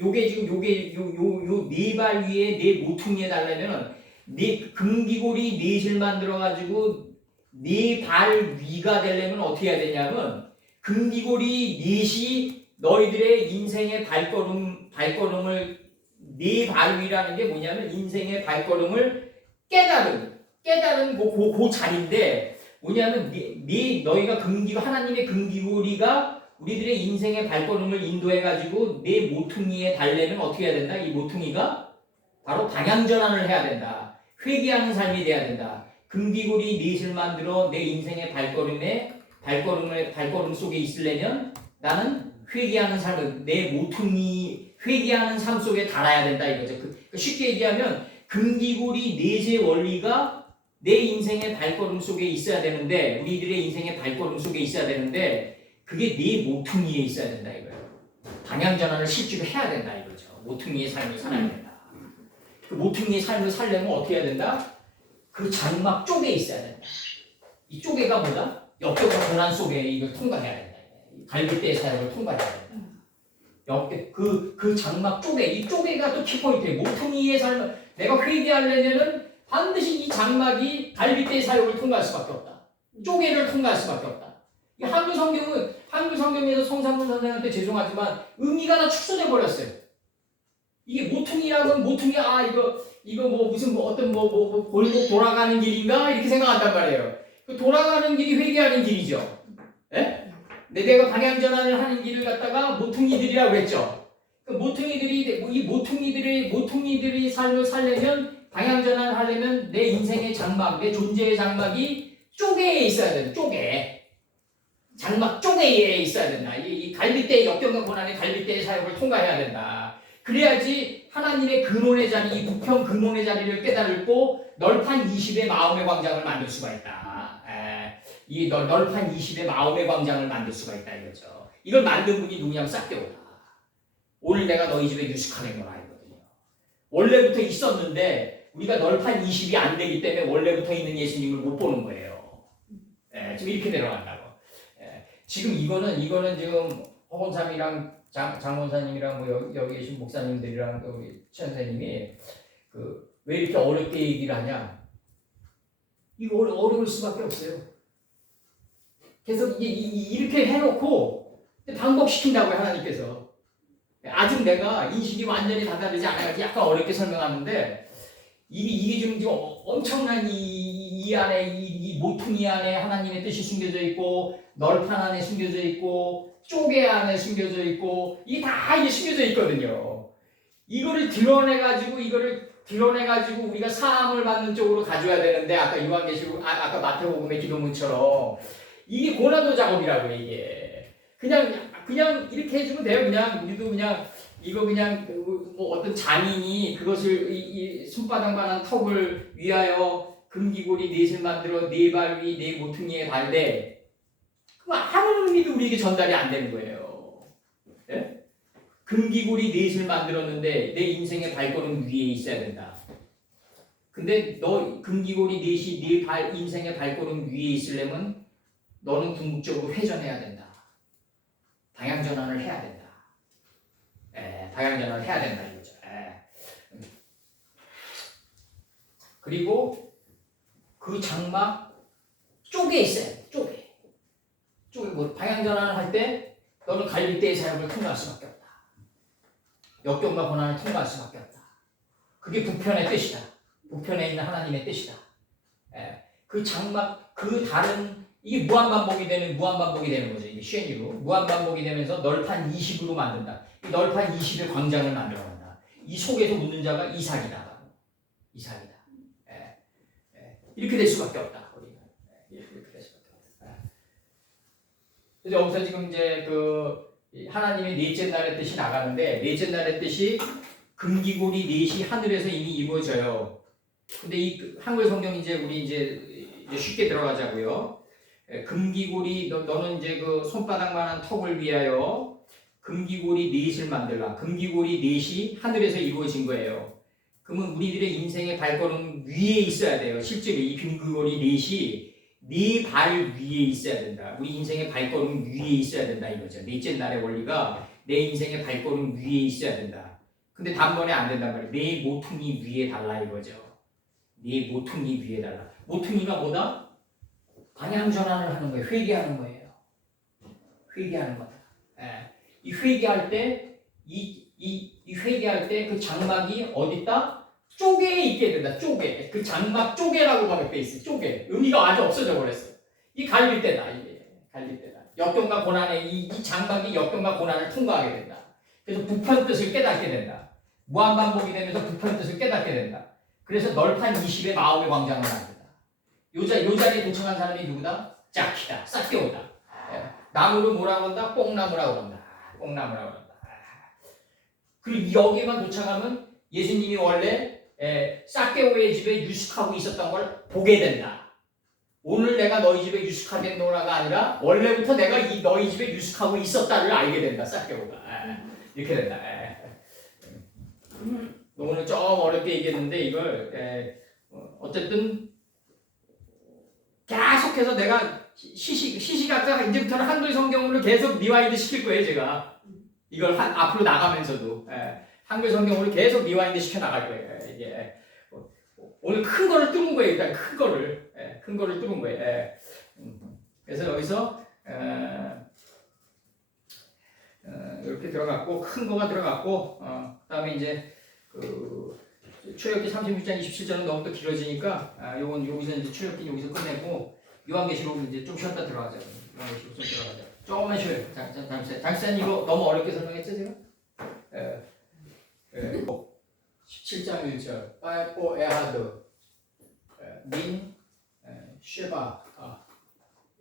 요게 지금 요게 요 네 발 위에 네 모퉁이에 달려면은 네 금기골이 넷을 만들어 가지고 네 발 위가 되려면 어떻게 해야 되냐면 금기골이 넷이 너희들의 인생의 발걸음을 네 발 위라는 게 뭐냐면 인생의 발걸음을 깨달은 그 자리인데 뭐냐면 너희가 하나님의 금기고리가 우리들의 인생의 발걸음을 인도해가지고 내 모퉁이에 달려면 어떻게 해야 된다? 이 모퉁이가 바로 방향전환을 해야 된다. 회개하는 삶이 돼야 된다. 금기고리 넷을 만들어 내 인생의 발걸음 속에 있으려면 나는 회개하는 삶을 내 모퉁이 회개하는 삶 속에 달아야 된다 이거죠. 쉽게 얘기하면 금기고리 넷의 원리가 내 인생의 발걸음 속에 있어야 되는데 우리들의 인생의 발걸음 속에 있어야 되는데 그게 네 모퉁이에 있어야 된다 이거예요. 방향 전환을 실제로 해야 된다 이거죠. 모퉁이의 삶을 살아야 된다. 그 모퉁이의 삶을 살려면 어떻게 해야 된다? 그 장막 쪽에 있어야 된다. 이 쪼개가 뭐다? 역경과 고난 속에 이걸 통과해야 된다. 갈빗대의 사역을 통과해야 된다. 그 장막 쪼개, 이 쪼개가 또 키포인트예요. 모퉁이의 삶을 내가 회개하려면은 반드시 이 장막이 갈빗대의 사역을 통과할 수밖에 없다. 쪼개를 통과할 수밖에 없다. 한글 성경에서 성삼문 선생한테 죄송하지만 의미가 다 축소돼 버렸어요. 이게 모퉁이라면 이거 뭐 무슨 어떤 골목 돌아가는 길인가 이렇게 생각한단 말이에요. 그 돌아가는 길이 회개하는 길이죠. 예? 내가 방향 전환을 하는 길을 갖다가 모퉁이들이라고 그랬죠. 그 모퉁이들이 삶을 살려면 방향 전환을 하려면 내 인생의 장막, 내 존재의 장막이 쪼개에 있어야 돼요. 장막 쪼개에 있어야 된다. 이 갈빗대의 역경과 고난의 갈빗대의 사역을 통과해야 된다. 그래야지 하나님의 근원의 자리, 이 부평 근원의 자리를 깨달고 널판 20의 마음의 광장을 만들 수가 있다. 이 널판 20의 마음의 광장을 만들 수가 있다 이거죠. 이걸 만든 분이 누구냐면 싹대오다. 오늘 내가 너희 집에 유숙하는구나 이거든요. 원래부터 있었는데 우리가 널판 20이 안 되기 때문에 원래부터 있는 예수님을 못 보는 거예요. 지금 이렇게 내려간다고. 지금 이거는 지금 허건삼이랑 장원사님이랑 뭐 여기 계신 목사님들이랑 우리 천사님이 왜 이렇게 어렵게 얘기를 하냐? 이거 어려울 수밖에 없어요. 그래서 이렇게 해놓고 방법시킨다고요 하나님께서. 아직 내가 인식이 완전히 다다르지 않아가지고 약간 어렵게 설명하는데 이게 지금 엄청난 이 안에 이 모퉁이 안에 하나님의 뜻이 숨겨져 있고 널판 안에 숨겨져 있고 쪼개 안에 숨겨져 있고 이게 다 이게 숨겨져 있거든요. 이거를 드러내가지고 우리가 사함을 받는 쪽으로 가져야 되는데 아까 요한계시록 아까 마태복음의 기도문처럼 이게 고난도 작업이라고요. 이게 그냥 이렇게 해주면 돼요. 그냥 우리도 그냥 이거 그냥 뭐 어떤 장인이 그것을 이 손바닥만한 턱을 위하여 금기고리 넷을 만들어 네 발 위 네 모퉁이에 달되 그럼 아무 의미도 우리에게 전달이 안 되는 거예요. 예? 금기고리 넷을 만들었는데 내 인생의 발걸음 위에 있어야 된다. 근데 너 금기고리 넷이 네 인생의 발걸음 위에 있으려면 너는 궁극적으로 회전해야 된다. 방향 전환을 해야 된다. 방향 전환을 해야 된다 이거죠. 그리고 그 장막 쪼개 있어요. 쪼개 뭐 방향 전환을 할 때 너는 갈빗대의 사역을 통과할 수밖에 없다. 역경과 고난을 통과할 수밖에 없다. 그게 부편의 뜻이다. 부편에 있는 하나님의 뜻이다. 그 장막 그 다른 이게 무한반복이 되는 거죠. 이게 쉐니로 무한반복이 되면서 널판 20으로 만든다. 이 널판 20의 광장을 만들어간다. 이 속에서 묻는 자가 이삭이다. 이렇게 될 수밖에 없다. 우리는 이렇게 될 수밖에 없다. 그래서 여기서 지금 이제 하나님의 넷째 날의 뜻이 나가는데 넷째 날의 뜻이 금기고리 넷이 하늘에서 이미 이루어져요. 근데 이 한글 성경 우리 쉽게 들어가자고요. 금기고리 너는 이제 그 손바닥만한 턱을 위하여 금기고리 넷을 만들라. 금기고리 넷이 하늘에서 이루어진 거예요. 그러면 우리들의 인생의 발걸음 위에 있어야 돼요. 실제로 이 금기고리 넷이 네 발 위에 있어야 된다. 우리 인생의 발걸음 위에 있어야 된다 이거죠. 넷째 날의 원리가 내 인생의 발걸음 위에 있어야 된다. 근데 단번에 안 된단 말이에요. 내 모퉁이 위에 달라 이거죠. 네 모퉁이 위에다가. 모퉁이가 뭐다? 방향 전환을 하는 거예요. 회귀하는 거예요. 회귀하는 거다. 예. 이 회귀할 때, 이 회귀할 때 그 장막이 어딨다? 쪼개에 있게 된다. 쪼개. 그 장막 쪼개라고 하게 돼 있어. 쪼개. 의미가 아주 없어져 버렸어. 이 갈릴대다. 이게 갈릴대다. 역경과 고난의 이 장막이 역경과 고난을 통과하게 된다. 그래서 부편 뜻을 깨닫게 된다. 무한반복이 되면서 부편 뜻을 깨닫게 된다. 그래서 널판 20의 마음의 광장을 만든다. 요 자리에 도착한 사람이 누구다? 짝키다. 싹개오다. 예. 나무를 뭐라고 한다? 뽕나무라고 한다. 뽕나무라고 한다. 그리고 여기만 도착하면 예수님이 원래 싹개오의 집에 유숙하고 있었던 걸 보게 된다. 오늘 내가 너희 집에 유숙하겠노라가 아니라 원래부터 내가 너희 집에 유숙하고 있었다를 알게 된다. 싹개오가. 이렇게 된다. 오늘 좀 어렵게 얘기했는데 이걸 어쨌든 계속해서 내가 시시각각 이제부터는 한글 성경으로 계속 리와인드 시킬 거예요. 제가 이걸 앞으로 나가면서도 한글 성경으로 계속 리와인드 시켜 나갈 거예요. 이게 오늘 큰 거를 뚫은 거예요. 일단 큰 거를 뚫은 거예요. 그래서 여기서 이렇게 들어갔고 큰 거가 들어갔고 그다음에 이제 그 출애굽기 36장 27절은 너무 또 길어지니까 요건 여기서 이제 출애굽기 여기서 끝내고 요한계시록 이제 좀 쉬었다 들어가자. 요한계시록 좀 들어가자. 조금만 쉬어요. 장사님 이거 너무 어렵게 설명했죠 제가? 17장 1절 빠에포 에하드 민 쉐바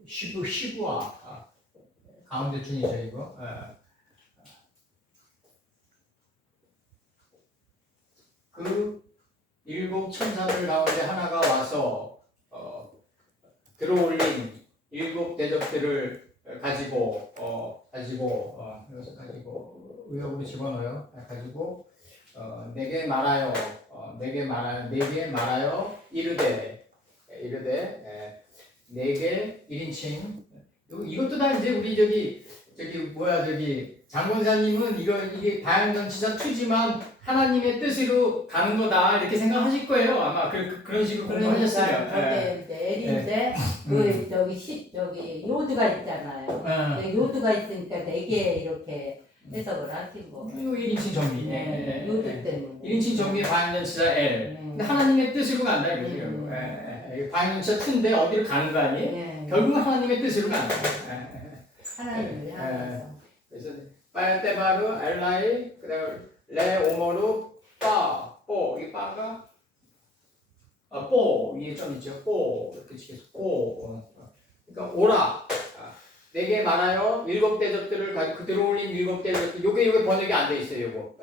시부아 가운데 중이죠 이거. 그 일곱 천사들 가운데 하나가 와서 들어올린 일곱 대접들을 가지고 이것을 가지고 의역으로 집어넣어요. 가지고 내게 말하여 이르되 내게 1인칭 이것도 다 이제 우리 저기 장권사님은 이게 다양전치사 2지만 하나님의 뜻으로 가는 거다 이렇게 생각하실 거예요. 아마 그런 식으로 공부하셨어요. 그런데 L인데 그 저기 요드가 있잖아요. 요드가 있으니까 4개 이렇게 해석을 하신 거. 이거 1인칭 정리. 요드 때문에. 1인칭 정리의 다양전치사 L. 근데 하나님의 뜻으로 간다 이거죠. 다양전치사 2인데 어디로 가는 거 아니에요? 결국은 하나님의 뜻으로 간다. 하나님을 향해서. 그래서 빠야테바르 엘라이 그다음 레 오모루 뽀 이 빠가 뽀 위에 좀 있죠. 뽀 이렇게 치겠어. 뽀 그러니까 오라 내게 말하여 7 대접들을 가지고 들어올린 7 대접 요게 번역이 안 돼 있어요. 요거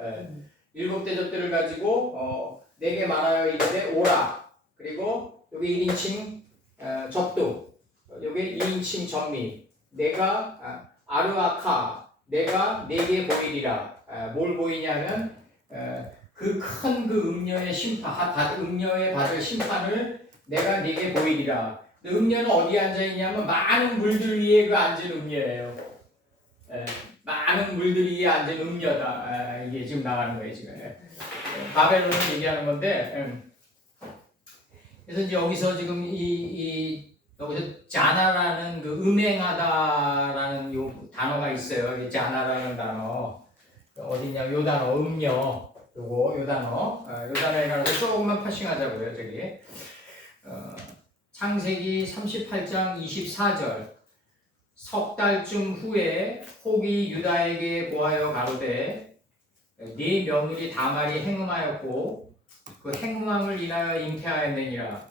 7 대접들을 가지고 내게 말하여 이르되 오라 그리고 여기 1인칭 접두 요게 2인칭 정리 내가 아르아카 내가 내게 보이리라. 뭘 보이냐면 그 큰 그 음녀의 심판, 음녀의 받을 심판을 내가 네게 보이리라. 음녀는 어디에 앉아 있냐면 많은 물들 위에 그 앉은 음녀예요. 많은 물들 위에 앉은 음녀다. 이게 지금 나가는 거예요 지금. 바벨론을 얘기하는 건데. 그래서 이제 여기서 지금 여기서 자나라는 그 음행하다라는 요 단어가 있어요. 이 자나라는 단어 어디냐? 요 단어 음녀 요 단어에 관해서 조금만 파싱하자고요. 저기 창세기 38장 24절 석 달쯤 후에 혹이 유다에게 보하여 가로되 네 며느리 다말이 행음하였고 그 행음함을 인하여 잉태하였느니라.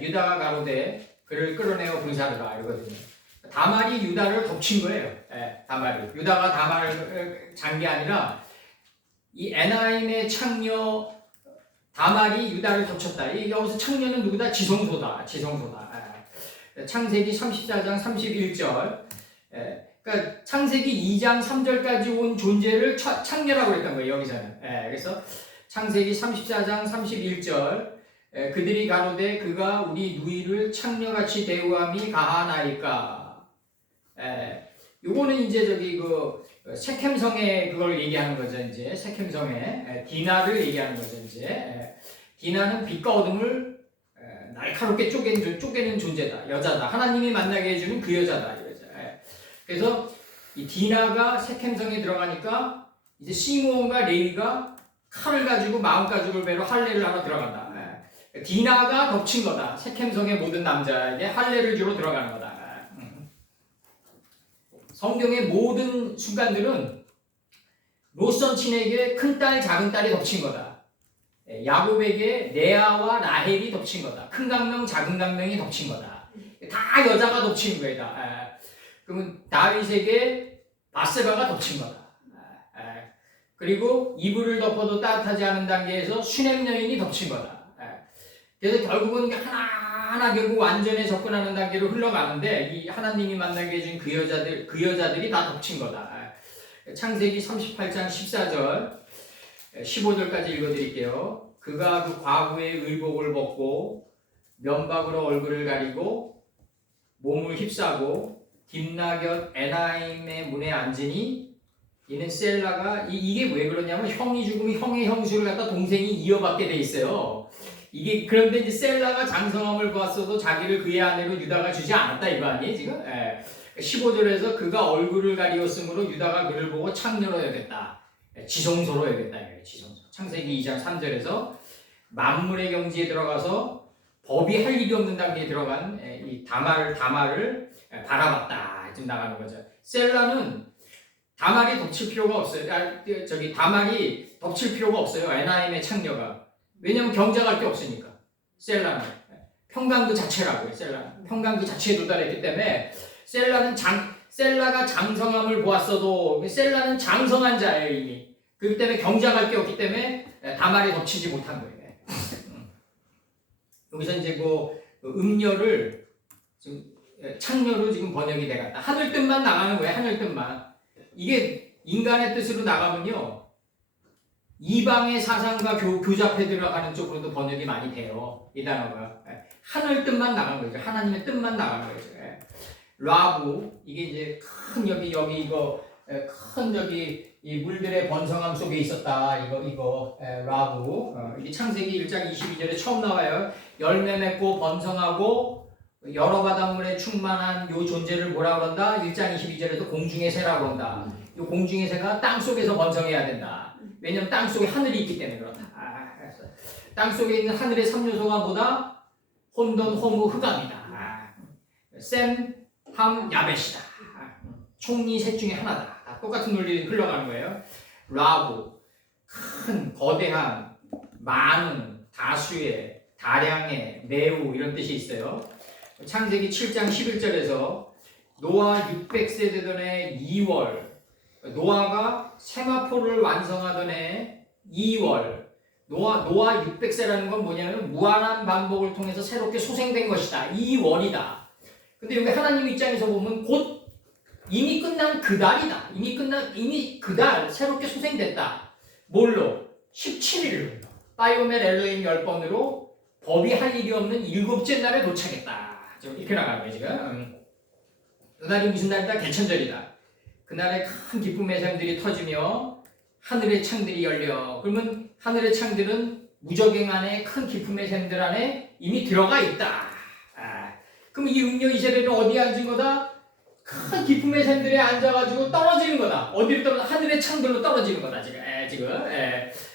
유다가 가로되 그를 끌어내어 불사르라 이거거든요. 다말이 유다를 덮친 거예요. 다말이 유다가 다말을 잔 게 아니라 이 에나임의 창녀 다말이 유다를 덮쳤다. 여기서 창녀는 누구다? 지성소다. 창세기 34장 31절. 그러니까 창세기 2장 3절까지 온 존재를 창녀라고 했던 거예요. 여기서는. 그래서 창세기 34장 31절. 그들이 가로되 그가 우리 누이를 창녀같이 대우함이 가하나이까. 요거는 이제 저기 그 세켐성의 그걸 얘기하는 거죠. 이제 세켐성의 디나를 얘기하는 거죠. 이제 디나는 빛과 어둠을 날카롭게 쪼개는 존재다. 여자다. 하나님이 만나게 해주는 그 여자다. 이 여자. 그래서 이 디나가 세켐성에 들어가니까 이제 시므온과 레위가 칼을 가지고 마음가짐을 배로 할례를 하러 들어간다. 디나가 덮친 거다. 세켐성의 모든 남자에게 할례를 주러 들어가는 거다. 성경의 모든 순간들은 롯선친에게 큰딸 작은딸이 덮친 거다. 야곱에게 레아와 라헬이 덮친 거다. 큰 강명 작은 강명이 덮친 거다. 다 여자가 덮친 거예요. 그러면 다윗에게 바세바가 덮친 거다. 그리고 이불을 덮어도 따뜻하지 않은 단계에서 슈넴 여인이 덮친 거다. 그래서 결국은 하나하나 결국 완전에 접근하는 단계로 흘러가는데 이 하나님이 만나게 해준 그 여자들이 다 덮친 거다. 창세기 38장 14절 15절까지 읽어드릴게요. 그가 그 과부의 의복을 벗고 면박으로 얼굴을 가리고 몸을 휩싸고 딥나곁 에나임의 문에 앉으니 이는 셀라가 이게 왜 그러냐면 형이 죽으면 형의 형수를 갖다 동생이 이어받게 돼 있어요. 이게 그런데 이제 셀라가 장성함을 보았어도 자기를 그의 아내로 유다가 주지 않았다 이거 아니에요 지금? 15절에서 그가 얼굴을 가리었으므로 유다가 그를 보고 창녀로 여겼다. 지성소로 여겼다. 지성소. 창세기 2장 3절에서 만물의 경지에 들어가서 법이 할 일이 없는 단계에 들어간 이 다말을 바라봤다. 지금 나가는 거죠. 셀라는 다말이 덮칠 필요가 없어요. 다말이 덮칠 필요가 없어요. 에나임의 창녀가. 왜냐면 경작할 게 없으니까. 셀라는 평강도 자체라고요. 셀라는 평강도 자체에 도달했기 때문에 셀라가 장성함을 보았어도 셀라는 장성한 자예요 이미. 그렇기 때문에 경작할 게 없기 때문에 다말이 덮치지 못한 거예요. 여기서 이제 그 음녀를 지금 창녀로 지금 번역이 돼갔다. 하늘 뜻만 나가는 거예요. 하늘 뜻만. 이게 인간의 뜻으로 나가면요. 이방의 사상과 교잡해 들어가는 쪽으로도 번역이 많이 돼요. 이 단어가. 하늘 뜻만 나가는 거죠. 하나님의 뜻만 나가는 거죠. 라부 이게 이제 큰 여기 이거 큰 이 물들의 번성함 속에 있었다. 이거 라부. 이게 창세기 1장 22절에 처음 나와요. 열매 맺고 번성하고 여러 바닷물에 충만한 요 존재를 뭐라 그런다? 1장 22절에도 공중의 새라고 그런다. 요 공중의 새가 땅 속에서 번성해야 된다. 왜냐면 땅 속에 하늘이 있기 때문에 그렇다. 땅 속에 있는 하늘의 3요소가 뭐다? 혼돈, 호무, 흑암이다. 셈, 함, 야벳이다. 총리 셋 중에 하나다. 똑같은 논리를 흘러가는 거예요. 라부, 큰, 거대한, 많은, 다수의, 다량의, 매우 이런 뜻이 있어요. 창세기 7장 11절에서 노아 600세 되던 해 2월 노아가 세마포를 완성하던 해 2월 노아 600세라는 건 뭐냐면 무한한 반복을 통해서 새롭게 소생된 것이다. 2월이다. 근데 여기 하나님 입장에서 보면 곧 이미 끝난 그 달이다. 이미 그 달 새롭게 소생됐다. 뭘로? 17일로 바이오멜 엘로힘 10번으로 법이 할 일이 없는 7째 날에 도착했다. 이렇게 나가는 거예요 지금. 그날이 무슨 날이다? 개천절이다. 그날에 큰 기쁨의 샘들이 터지며 하늘의 창들이 열려. 그러면 하늘의 창들은 무적행 안에 큰 기쁨의 샘들 안에 이미 들어가 있다. 그럼 이 음녀 이세벨은 어디에 앉은 거다? 큰 기쁨의 샘들에 앉아가지고 떨어지는 거다. 어디로 떨어져? 하늘의 창들로 떨어지는 거다 지금.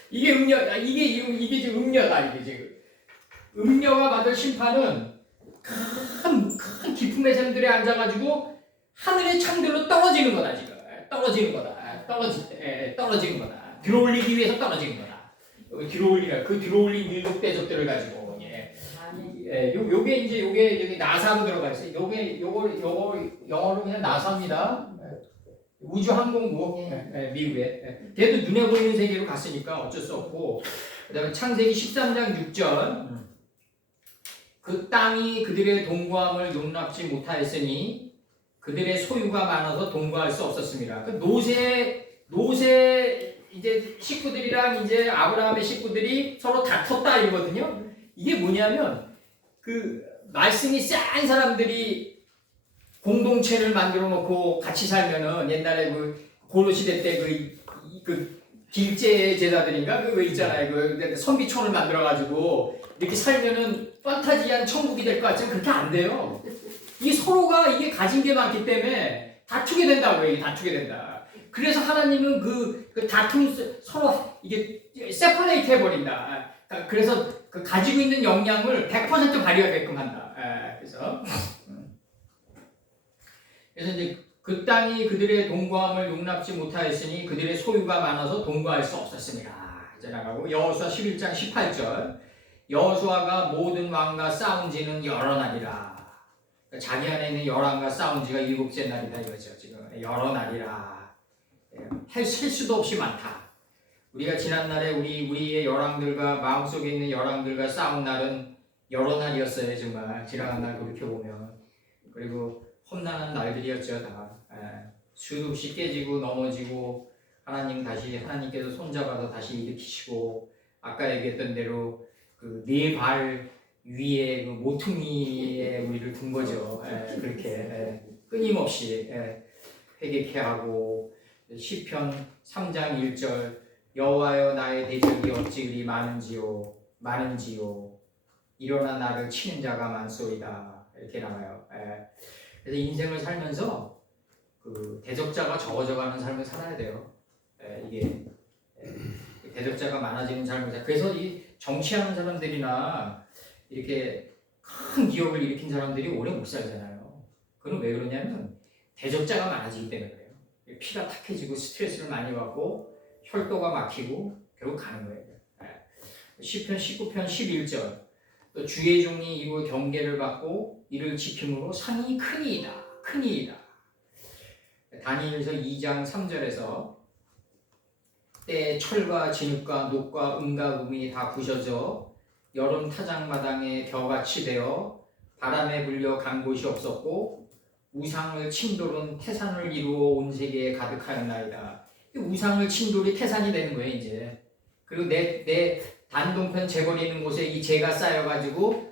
이게 음녀, 이게 지금 음녀다 이게 지금. 음녀가 받을 심판은 큰 기쁨의 샘들에 앉아가지고 하늘의 창들로 떨어지는 거다 지금. 떨어지는 거다. 떨어지는 거다. 들어올리기 위해서 떨어지는 거다. 들어올린 일곱 대접들을 가지고. 요게 여기 나사로 들어가 있어요. 요거 영어로 그냥 나사입니다. 우주항공국 미국에. 걔도 눈에 보이는 세계로 갔으니까 어쩔 수 없고. 그다음에 창세기 13장 6절. 그 땅이 그들의 동거함을 용납지 못하였으니 그들의 소유가 많아서 동거할 수 없었습니다. 그 노세 이제 식구들이랑 이제 아브라함의 식구들이 서로 다퉜다 이거거든요. 이게 뭐냐면 그 말씀이 센 사람들이 공동체를 만들어 놓고 같이 살면은 옛날에 그 고려 시대 때 그 길제 제자들인가 그 왜 있잖아요. 그 선비촌을 만들어 가지고 이렇게 살면은 판타지한 천국이 될 것 같지만 그렇게 안 돼요. 이 서로가 이게 가진 게 많기 때문에 다투게 된다고요. 이게 다투게 된다. 그래서 하나님은 그 다툼 서로 이게 세퍼레이트 해버린다. 그래서 그 가지고 있는 역량을 100% 발휘하게끔 한다. 그래서 이제 그 땅이 그들의 동거함을 용납지 못하였으니 그들의 소유가 많아서 동거할 수 없었습니다. 이제 나가고 여호수아 11장 18절 여호수아가 모든 왕과 싸운 지는 여러 날이라. 자기 안에 있는 열왕과 싸운 지가 7째 날이다 이거죠. 지금 여러 날이라. 할 수도 없이 많다. 우리가 지난날에 우리의 열왕들과 마음속에 있는 열왕들과 싸운 날은 여러 날이었어요. 정말 지나간 날 돌이켜보면. 그리고 험난한 날들이었죠. 다 수도 없이 깨지고 넘어지고 하나님께서 손잡아서 다시 일으키시고 아까 얘기했던 대로 그 네 발 위에 그 모퉁이에 우리를 둔 거죠. 그렇게 끊임없이 회개케 하고 시편 3장 1절 여호와여 나의 대적이 어찌 그리 많은지요 일어나 나를 치는 자가 많소이다 이렇게 나와요. 그래서 인생을 살면서 그 대적자가 적어져가는 삶을 살아야 돼요. 이게 대적자가 많아지는 삶을 그래서 이 정치하는 사람들이나 이렇게 큰 기업을 일으킨 사람들이 오래 못 살잖아요. 그건 왜 그러냐면 대적자가 많아지기 때문에 그래요. 피가 탁해지고 스트레스를 많이 받고 혈도가 막히고 결국 가는 거예요. 시편 19편 11절 또 주의 종이 이루 경계를 받고 이를 지킴으로 상이 크니이다. 다니엘서 2장 3절에서 때에 철과 진흙과 녹과 은과 금이 다 부셔져 여름 타작마당에 벼같이 되어 바람에 불려 간 곳이 없었고 우상을 침돌은 태산을 이루어 온 세계에 가득하였나이다. 우상을 침돌이 태산이 되는 거예요 이제. 그리고 내 단동편 재벌이 있는 곳에 이 재가 쌓여가지고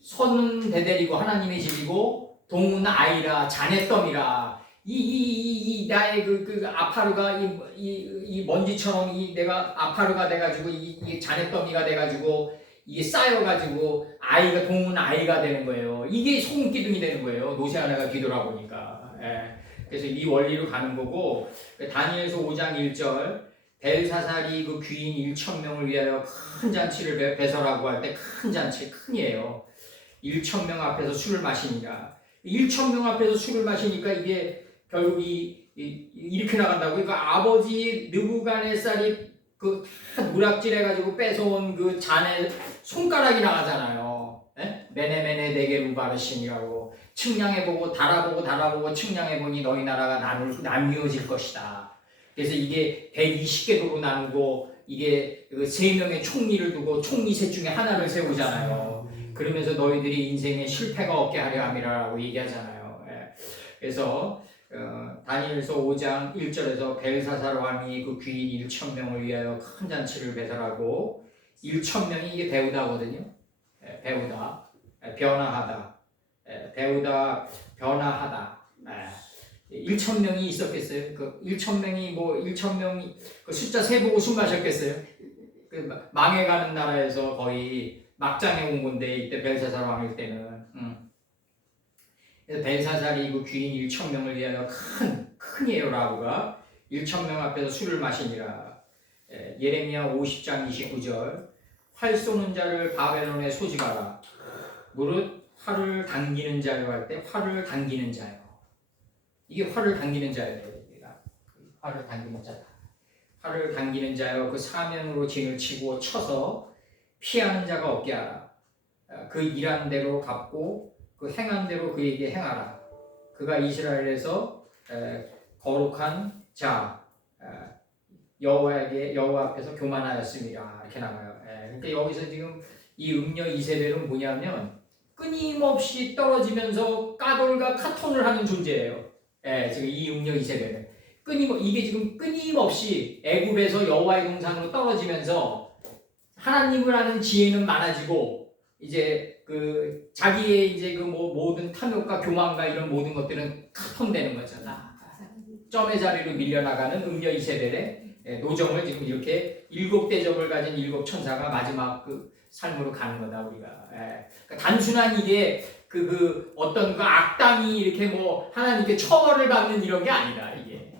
손은 대대리고 하나님의 집이고 동은 아이라 자네덤이라 이 나의 그 아파르가 이 먼지처럼 내가 아파르가 돼가지고 이 자네덤이가 돼가지고 이게 쌓여가지고 아이가 동은 아이가 되는 거예요. 이게 소금 기둥이 되는 거예요. 노새하나가 뒤돌아보니까. 그래서 이 원리로 가는 거고 다니엘서 5장 1절 벨사살이 그 귀인 1,000명을 위하여 큰 잔치를 배설하고 할 때 큰 잔치 큰이에요. 1,000명 앞에서 술을 마시니까 1,000명 앞에서 술을 마시니까 이게 결국 이렇게 나간다고. 그러니까 아버지 느부갓네살이 그 누락질해가지고 뺏어온 그 잔에 손가락이 나가잖아요. 메네메네 네게 루바르신이라고 측량해보고 달아보고 측량해보니 너희 나라가 나뉘어질 것이다. 그래서 이게 120개 도로 나누고 이게 그 3명의 총리를 두고 총리 셋 중에 하나를 세우잖아요. 그러면서 너희들이 인생에 실패가 없게 하려 함이라고 얘기하잖아요. 그래서 다니엘서 5장 1절에서 벨사살 왕이 그 귀인 1,000명을 위하여 큰 잔치를 배설하고 1,000명이 이게 배우다거든요. 배우다, 변화하다, 배우다, 변화하다. 1,000명이 있었겠어요? 그 1,000명이 1,000명이 그 숫자 세보고 숨 마셨겠어요? 그 망해가는 나라에서 거의 막장에 온 건데 이때 벨사살 왕일 때는. 그래서 벨사살이 그 귀인 1,000명을 위하여 큰이에요. 라브가 1,000명 앞에서 술을 마시니라. 예레미야 50장 29절 활 쏘는 자를 바벨론에 소집하라. 무릇 활을 당기는 자요 할 때 활을 당기는 자요. 이게 활을 당기는 자예요. 활을 당기는 자다. 활을 당기는 자요 그 사면으로 진을 치고 쳐서 피하는 자가 없게 하라. 그 일한 대로 갚고 그 행한 대로 그에게 행하라. 그가 이스라엘에서 거룩한 자 여호와 앞에서 교만하였습니다. 이렇게 나와요. 그러니까 여기서 지금 이 음녀 이세벨은 뭐냐면 끊임없이 떨어지면서 까돌과 카톤을 하는 존재예요. 지금 이 음녀 이세벨은 이게 지금 끊임없이 애굽에서 여호와의 동산으로 떨어지면서 하나님을 아는 지혜는 많아지고 이제 그 자기의 이제 그 모든 탐욕과 교만과 이런 모든 것들은 카톤되는 거죠. 점의 자리로 밀려나가는 음녀 이세벨의 노정을 지금 이렇게 7대접을 가진 7천사가 마지막 그 삶으로 가는 거다 우리가. 그러니까 단순한 이게 어떤 그 악당이 이렇게 뭐 하나님께 처벌을 받는 이런 게 아니다 이게.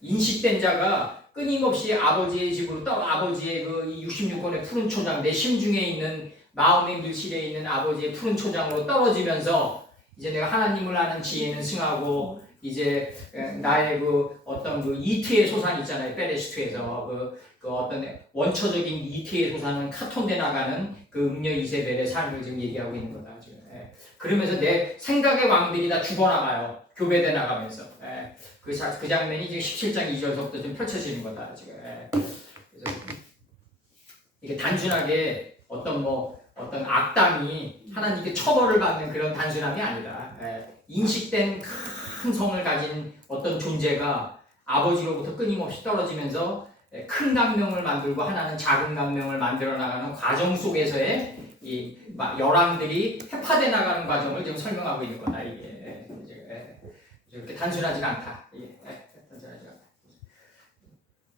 인식된 자가 끊임없이 아버지의 집으로 아버지의 그 66권의 푸른 초장, 내 심중에 있는 마음의 밀실에 있는 아버지의 푸른 초장으로 떨어지면서 이제 내가 하나님을 아는 지혜는 승하고 이제 나의 그 어떤 그 이트의 소산 있잖아요. 페레시트에서 그 어떤 원초적인 이트의 소산은 카톤돼 나가는 그 음녀 이세벨의 삶을 지금 얘기하고 있는 거다 지금. 그러면서 내 생각의 왕들이 다 죽어나가요. 교배돼 나가면서. 그 장면이 지금 17장 2절부터 좀 펼쳐지는 거다 지금. 그래서 이게 단순하게 어떤 악당이 하나님께 처벌을 받는 그런 단순함이 아니다. 인식된 큰 성을 가진 어떤 존재가 아버지로부터 끊임없이 떨어지면서 큰 강명을 만들고 하나는 작은 강명을 만들어 나가는 과정 속에서의 이 열왕들이 회파돼 나가는 과정을 지금 설명하고 있는 거다 이게. 이렇게 단순하지가 않다. 단순하지가 않다.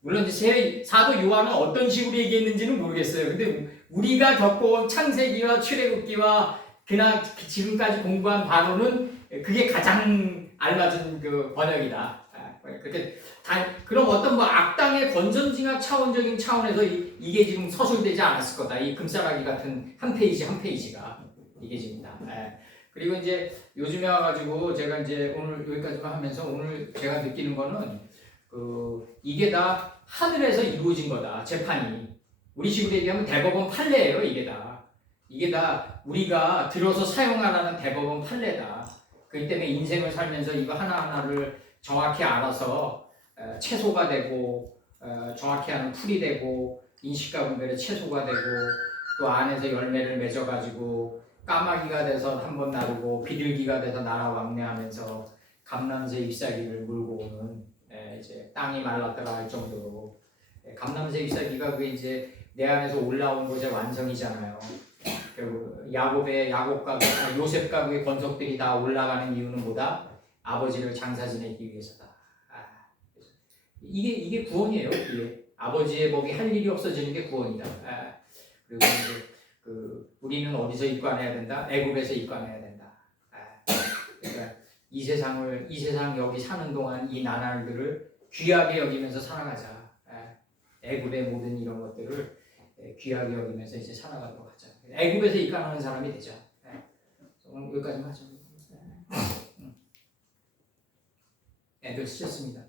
물론 이제 사도 요한은 어떤 식으로 얘기했는지는 모르겠어요. 근데 우리가 겪어온 창세기와 출애굽기와 그나 지금까지 공부한 바로는 그게 가장 알맞은 그 번역이다. 그렇게 그럼 어떤 악당의 권선징악 차원적인 차원에서 이게 지금 서술되지 않았을 거다. 이 금싸라기 같은 한 페이지 한 페이지가 이게 지금다. 그리고 이제 요즘에 와가지고 제가 이제 오늘 여기까지만 하면서 오늘 제가 느끼는 거는 이게 다 하늘에서 이루어진 거다. 재판이 우리 식으로 얘기하면 대법원 판례예요. 이게 다 우리가 들어서 사용하라는 대법원 판례다. 그렇기 때문에 인생을 살면서 이거 하나하나를 정확히 알아서 채소가 되고 정확히 하는 풀이 되고 인식과 분별의 채소가 되고 또 안에서 열매를 맺어가지고 까마귀가 돼서 한번 나르고 비둘기가 돼서 날아 왕래하면서 감람새 잎사귀를 물고 오는 이제 땅이 말랐다가 할 정도로 감람새 잎사귀가 그게 이제 내 안에서 올라온 것의 완성이잖아요. 결국 요셉 가구의 권속들이 다 올라가는 이유는 뭐다? 아버지를 장사 지내기 위해서다. 이게 구원이에요. 이게 아버지의 복이 할 일이 없어지는 게 구원이다. 그리고 이제 우리는 어디서 입관해야 된다? 애굽에서 입관해야 된다. 그러니까 이 세상 여기 사는 동안 이 나날들을 귀하게 여기면서 살아가자. 애굽의 모든 이런 것들을 귀하게 여기면서 이제 살아가도록 하자. 애굽에서 입관하는 사람이 되자. 오늘 여기까지만 하죠. 애들 쓰셨습니다.